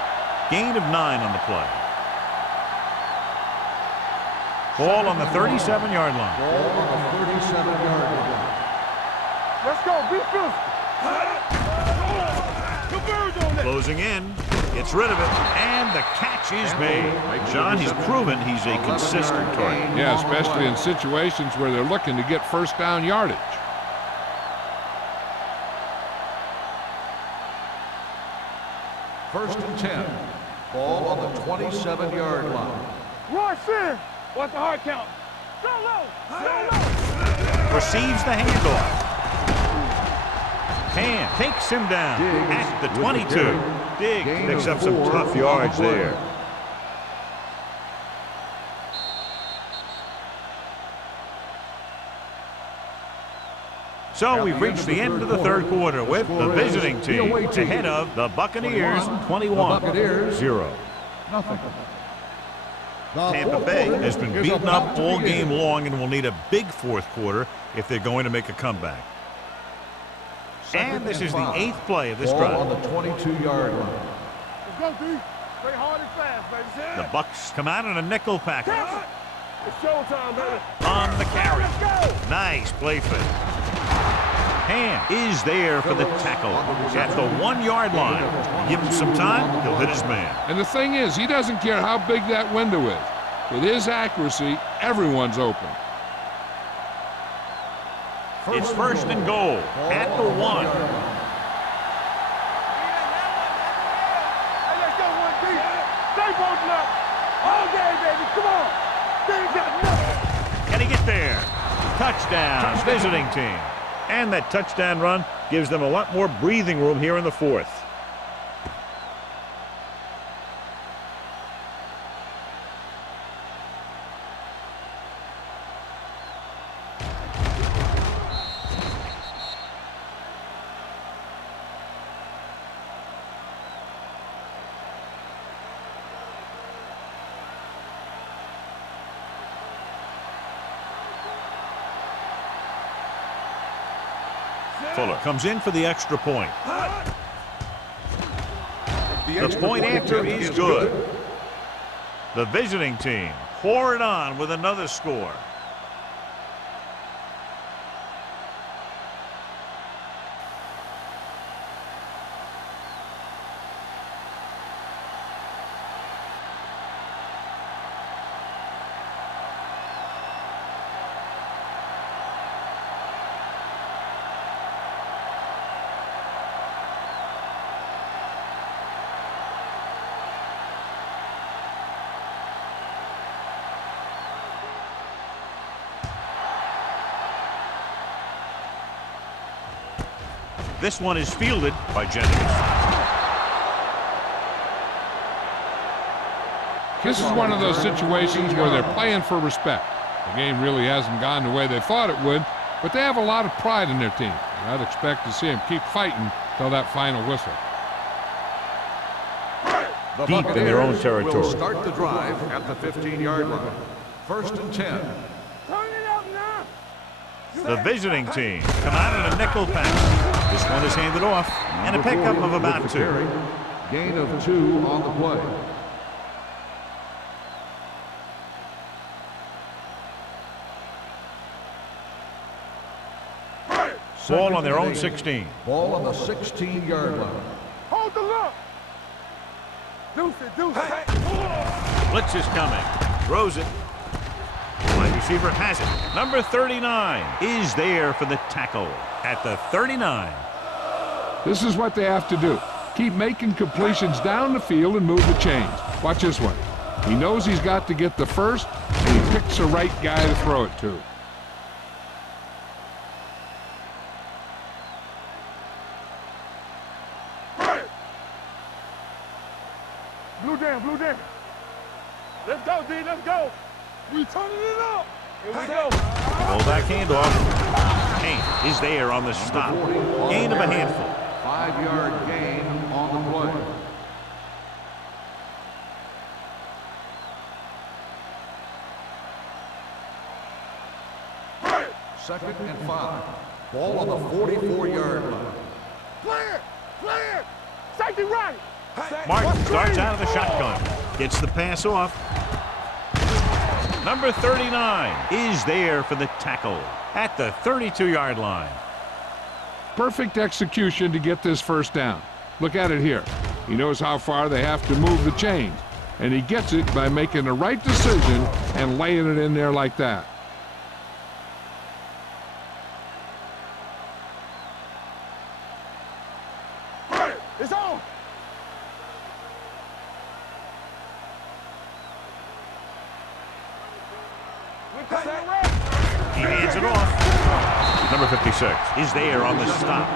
Gain of 9 on the play. Ball on the 37-yard line. Ball on the 37-yard line. Let's go, be physical. Converge on that. Closing in. Gets rid of it, and the catch is made. John, he's proven he's a consistent target. Yeah, especially in situations where they're looking to get first down yardage. First and 10. Ball on the 27-yard line. Rush in. What's the hard count? Go low. Receives the handoff. Ham takes him down at the 22. Diggs picks up some tough yards there. So we've reached the end of the third quarter with the visiting team ahead of the Buccaneers 21-0. Tampa Bay has been beaten up all game long and will need a big fourth quarter if they're going to make a comeback. And this is the 8th play of this drive. On the 22-yard line. Let's go, D. Play hard and fast, baby. The Bucs come out in a nickel package. It's showtime, baby. On the carry. Let's go. Nice play fake. Ham is there for the tackle at the 1-yard line. Give him some time, he'll hit his man. And the thing is, he doesn't care how big that window is. With his accuracy, everyone's open. It's first and goal at the 1. Hey, let's go, 1D. Stay both left. All day, baby. Come on. They ain't got nothing. Can he get there? Touchdown, visiting team. And that touchdown run gives them a lot more breathing room here in the fourth. Fuller comes in for the extra point. The point answer is good. The visiting team pour it on with another score. This one is fielded by Jennings. This is one of those situations where they're playing for respect. The game really hasn't gone the way they thought it would, but they have a lot of pride in their team. I'd expect to see them keep fighting till that final whistle. Deep in their own territory. Will start the drive at the 15-yard line. 1st and 10. Turn it up now. The visiting team come out in a nickel package. This one is handed off, and a pickup of about 2. Gain of 2 on the play. Ball on their own 16. Ball on the 16-yard line. Hold the look. Deuce it. Blitz is coming. Throws it. Wide receiver has it. Number 39 is there for the tackle at the 39. This is what they have to do. Keep making completions down the field and move the chains. Watch this one. He knows he's got to get the first, and he picks the right guy to throw it to. Blue down. Let's go, D, let's go. We turning it up. Here we go. Fullback handoff. Kane is there on the stop. Gain of a handful. 5-yard gain on the play. Second and 5. Ball on the 44-yard line. Clear. Safety right. Martin starts out of the shotgun. Gets the pass off. Number 39 is there for the tackle at the 32-yard line. Perfect execution to get this first down. Look at it here. He knows how far they have to move the chains, and he gets it by making the right decision and laying it in there like that. It's on. He hands it off. Number 56 is there on the stop.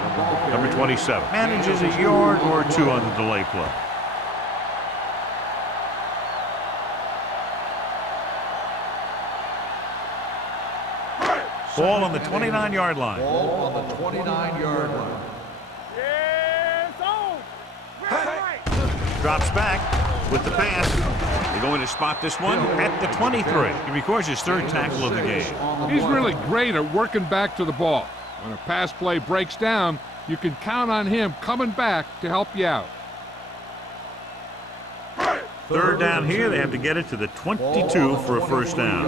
Number 27 manages a yard or 2 on the delay play. Ball on the 29-yard line. Ball on the 29-yard line. Yeah, it's on. Right. Drops back with the pass. They're going to spot this one at the 23. He records his 3rd tackle of the game. He's really great at working back to the ball. When a pass play breaks down, you can count on him coming back to help you out. 3rd down here. They have to get it to the 22 for a first down.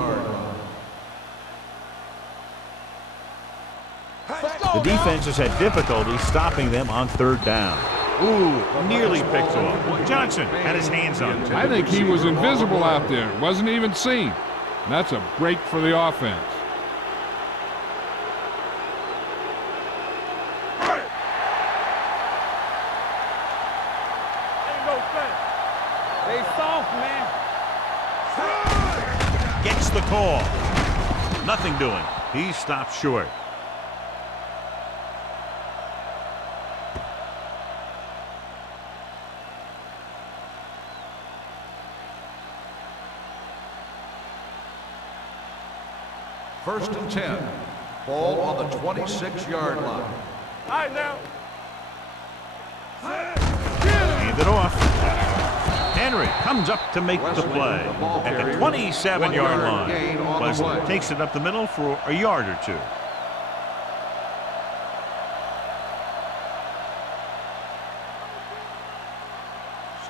The defense has had difficulty stopping them on 3rd down. Ooh, nearly picked off. Johnson had his hands on it. I think he was invisible out there. Wasn't even seen. And that's a break for the offense. They soft, man. Gets the call. Nothing doing. He stopped short. First and 10. Ball on the 26-yard line. All right, now. Hand it off. Henry comes up to make the play at the 27-yard line. Wesley takes it up the middle for a yard or 2.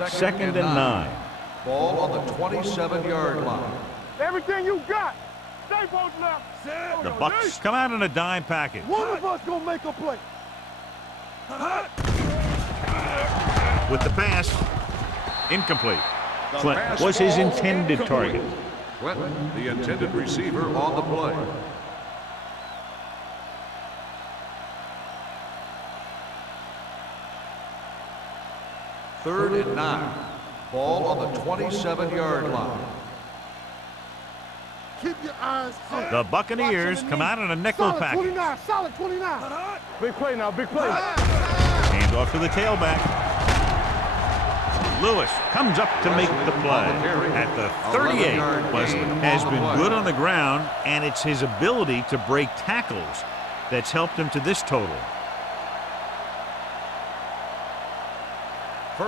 Second and 9. Ball on the 27-yard line. Everything you got. Stay posting up. The Bucks come out in a dime package. One of us gonna make a play. With the pass, incomplete. Clinton was his intended target. Clinton, the intended receiver, on the play. Third and 9. Ball on the 27-yard line. Keep your eyes up. The Buccaneers come out in a nickel Solid package. 29, solid 29. Big play now, big play. Hand off to the tailback. Lewis comes up to make the play. At the 38, Wesley has been good on the ground, and it's his ability to break tackles that's helped him to this total.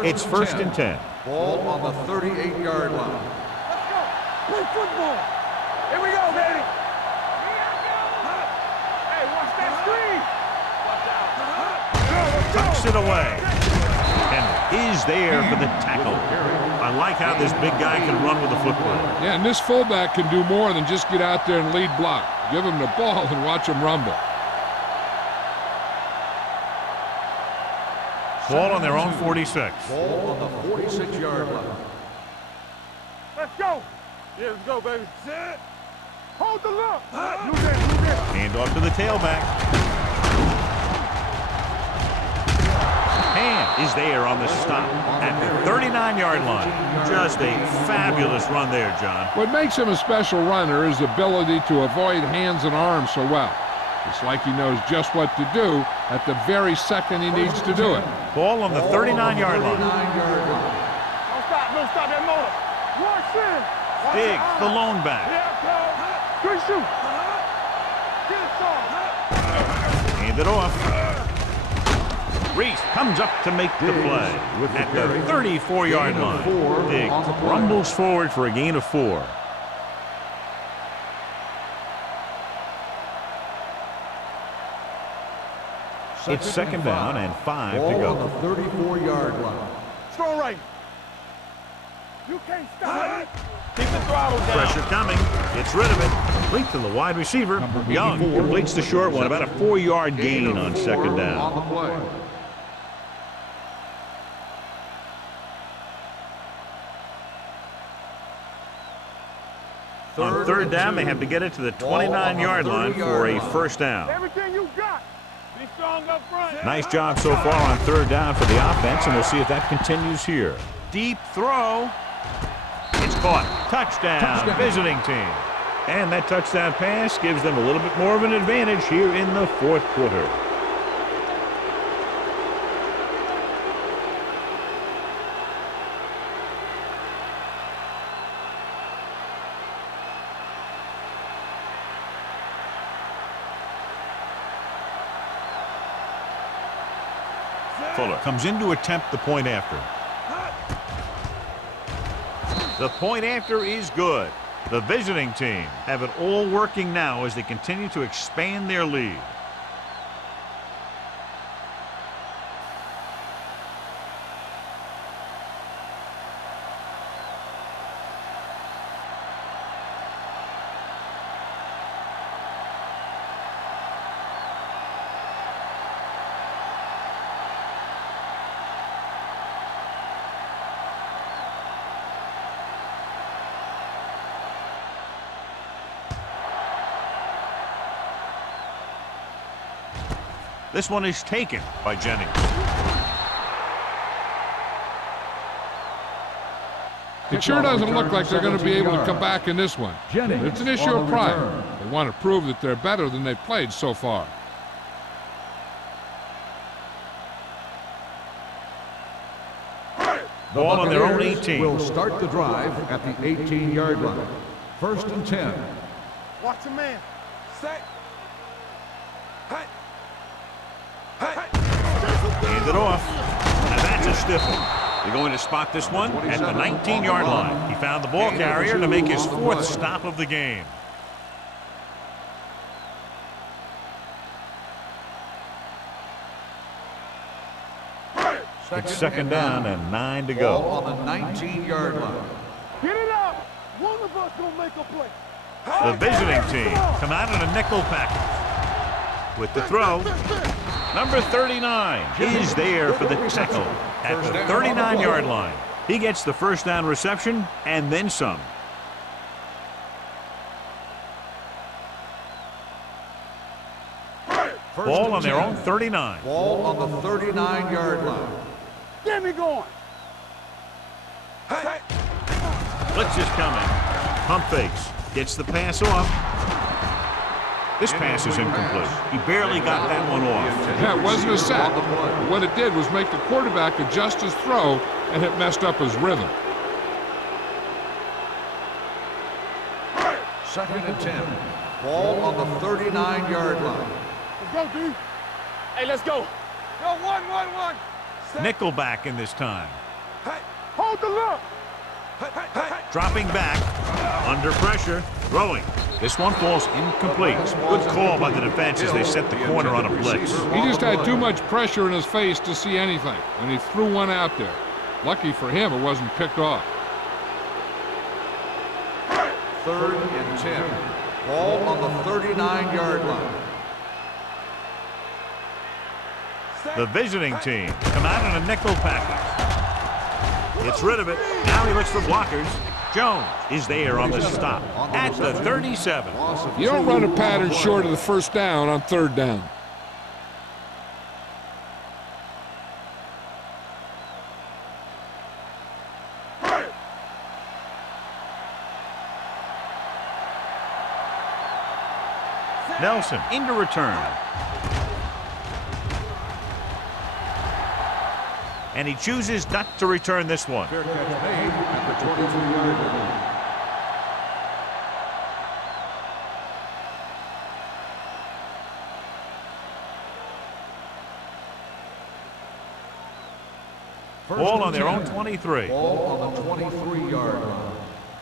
It's first and 10. Ball on the 38-yard line. Let's go. Play football. Here we go, baby. Hey, watch that screen. Tucks it away. And is there for the tackle. I like how this big guy can run with the football. Yeah, and this fullback can do more than just get out there and lead block. Give him the ball and watch him rumble. Ball on their own 46. Ball on the 46-yard line. Let's go. Yeah, let's go, baby. Set. Hold the look. Move that. Hand off to the tailback. Hand is there on the stop at the 39-yard line. Just a fabulous run there, John. What makes him a special runner is his ability to avoid hands and arms so well. It's like he knows just what to do at the very second he needs to do it. Ball on the 39-yard line. Don't stop that motor. Watch in. Diggs, the lone back. Yeah, good shoot. Get it, Hand it off. Reese comes up to make the play at the 34-yard line. Diggs rumbles forward for a gain of 4. It's second down and 5 to go. Ball on the 34-yard line. Strong right. You can't stop. Keep the throttle down. Pressure coming. Gets rid of it. Complete to the wide receiver. Young completes the short one. About a 4-yard gain on second down. On the play. On third down, they have to get it to the 29-yard line for a first down. Everything you got. Be strong up front. Nice job so far on third down for the offense, and we'll see if that continues here. Deep throw. It's caught. Touchdown, visiting team. And that touchdown pass gives them a little bit more of an advantage here in the fourth quarter. Fuller comes in to attempt the point after. The point after is good. The visiting team have it all working now as they continue to expand their lead. This one is taken by Jennings. It sure doesn't look like they're going to be able to come back in this one. It's an issue of pride. They want to prove that they're better than they've played so far. Ball on their own 18. Will start the drive at the 18-yard line. First and 10. Watch a man. Set. Hand it off. Now that's a stiff one. They're going to spot this one at the 19-yard line. He found the ball carrier to make his fourth stop of the game. It's second down and 9 to Ball go. on the 19-yard line. Get it up. One of us gonna make a play. The visiting team come out in a nickel package. With the throw, number 39 is there for the tackle at the 39-yard line. He gets the first down reception and then some. Ball on their own 39. Ball on the 39-yard line. Get me going. Blitz is coming. Pump fakes. Gets the pass off. This pass is incomplete. He barely got that one off. Yeah, it wasn't a sack. What it did was make the quarterback adjust his throw, and it messed up his rhythm. Second and 10. Ball on the 39-yard line. Let's go, D. Hey, let's go. Yo, one. Nickelback in this time. Hold the look. Dropping back. Under pressure. Throwing. This one falls incomplete. Good call by the defense as they set the corner on a blitz. He just had too much pressure in his face to see anything, and he threw one out there. Lucky for him, it wasn't picked off. Third and 10. Ball on the 39-yard line. The visiting team come out in a nickel package. Gets rid of it. Now he looks for blockers. Jones is there on the stop at the 37. You don't run a pattern short of the first down on third down. Nelson into return. And he chooses not to return this one. Fair catch made at the 22-yard line. Ball on their own 23. Ball on the 23-yard line.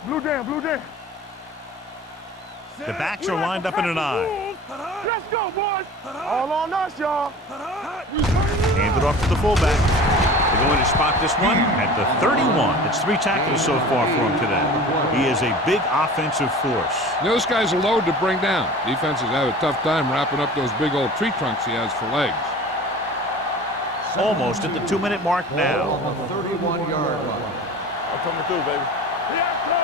Blue down. The backs are lined up in an eye. Let's go, boys. All on us, y'all. Hand it off to the fullback. They're going to spot this one at the 31. It's 3 tackles so far for him today. He is a big offensive force. This guy's a load to bring down. Defenses have a tough time wrapping up those big old tree trunks he has for legs. Almost at the 2-minute mark now. Ball on the 31-yard line. I'm coming through, baby. Let's go.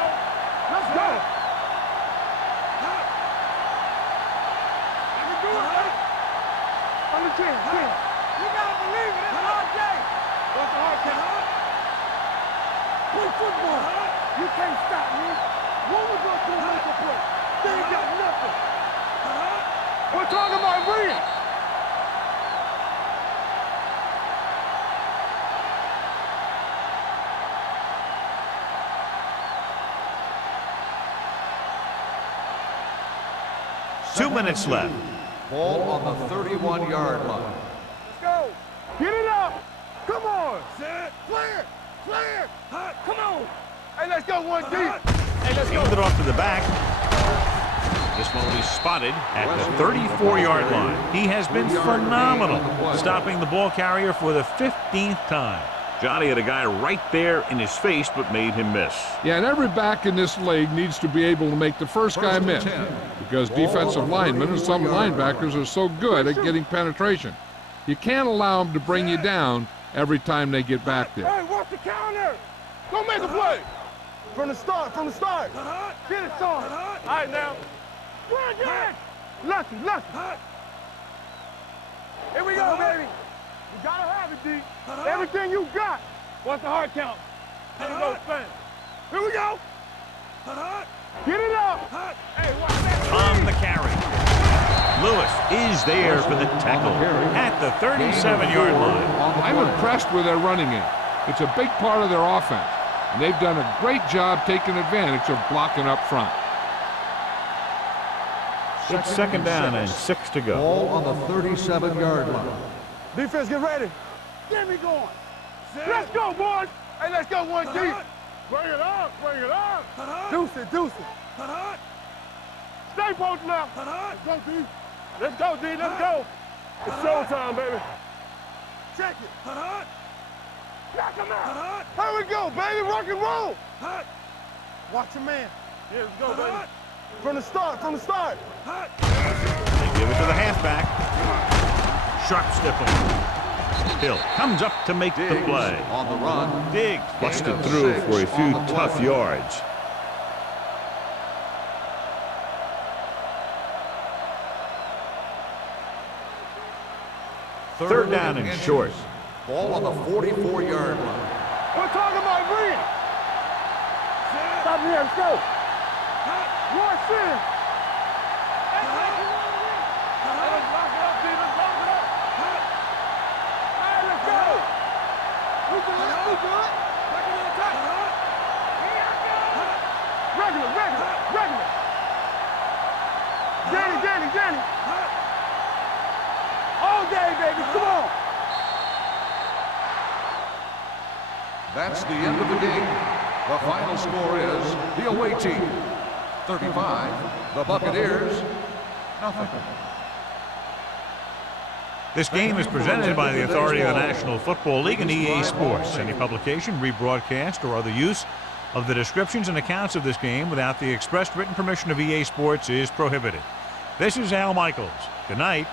On the 10. You gotta believe it. It's a hard game. What's the hard count? Play football. You can't stop me. One of us gonna make a play. They ain't got nothing. We're talking about winning. Two minutes left. Ball on the 31-yard line. Let's go. Get it up. Come on. Set. Clear. Come on. Hey, let's go one deep. Hey, let's go. Hand it off to the back. This one will be spotted at the 34-yard line. He has been phenomenal, stopping the ball carrier for the 15th time. Johnny had a guy right there in his face, but made him miss. Yeah, and every back in this league needs to be able to make the first guy miss, because defensive linemen and some linebackers are so good at getting penetration. You can't allow them to bring you down every time they get back there. Hey, watch the counter. Go make a play. From the start. Get it started. All right, now. Run, get it. Lucky. Here we go, baby. You gotta have it, D. Everything you got. What's the hard count? Here we go, spin. Here we go. Get it up. Hey, watch that. On the carry. Lewis is there for the tackle at the 37-yard line. I'm impressed with their running game. It's a big part of their offense, and they've done a great job taking advantage of blocking up front. It's second down and 6 to go. Ball on the 37-yard line. Defense, get ready. Get me going. Let's go, boys. Hey, let's go one deep. Bring it up. Deuce it. Stay posted up. Let's go, D. Let's go. It's showtime, baby. Check it. Knock him out. Here we go, baby. Rock and roll. Watch your man. Here we go, baby. From the start, from the start. They give it to the halfback. Sharp stiffing. Hill comes up to make the play. On the run. Diggs busted Gain of through 6 for a few on the tough play. yards. Third down and short. Ball on the 44-yard line. We're talking about green. Stop here, let's go. Watch this. Let's go. We do it, we do it. Regular. Danny. All day, baby, come on. That's the end of the game. The final score is the away team 35, the Buccaneers nothing. This game is presented by the authority of the National Football League and EA Sports. Any publication, rebroadcast, or other use of the descriptions and accounts of this game without the expressed written permission of EA Sports is prohibited. This is Al Michaels. Good night.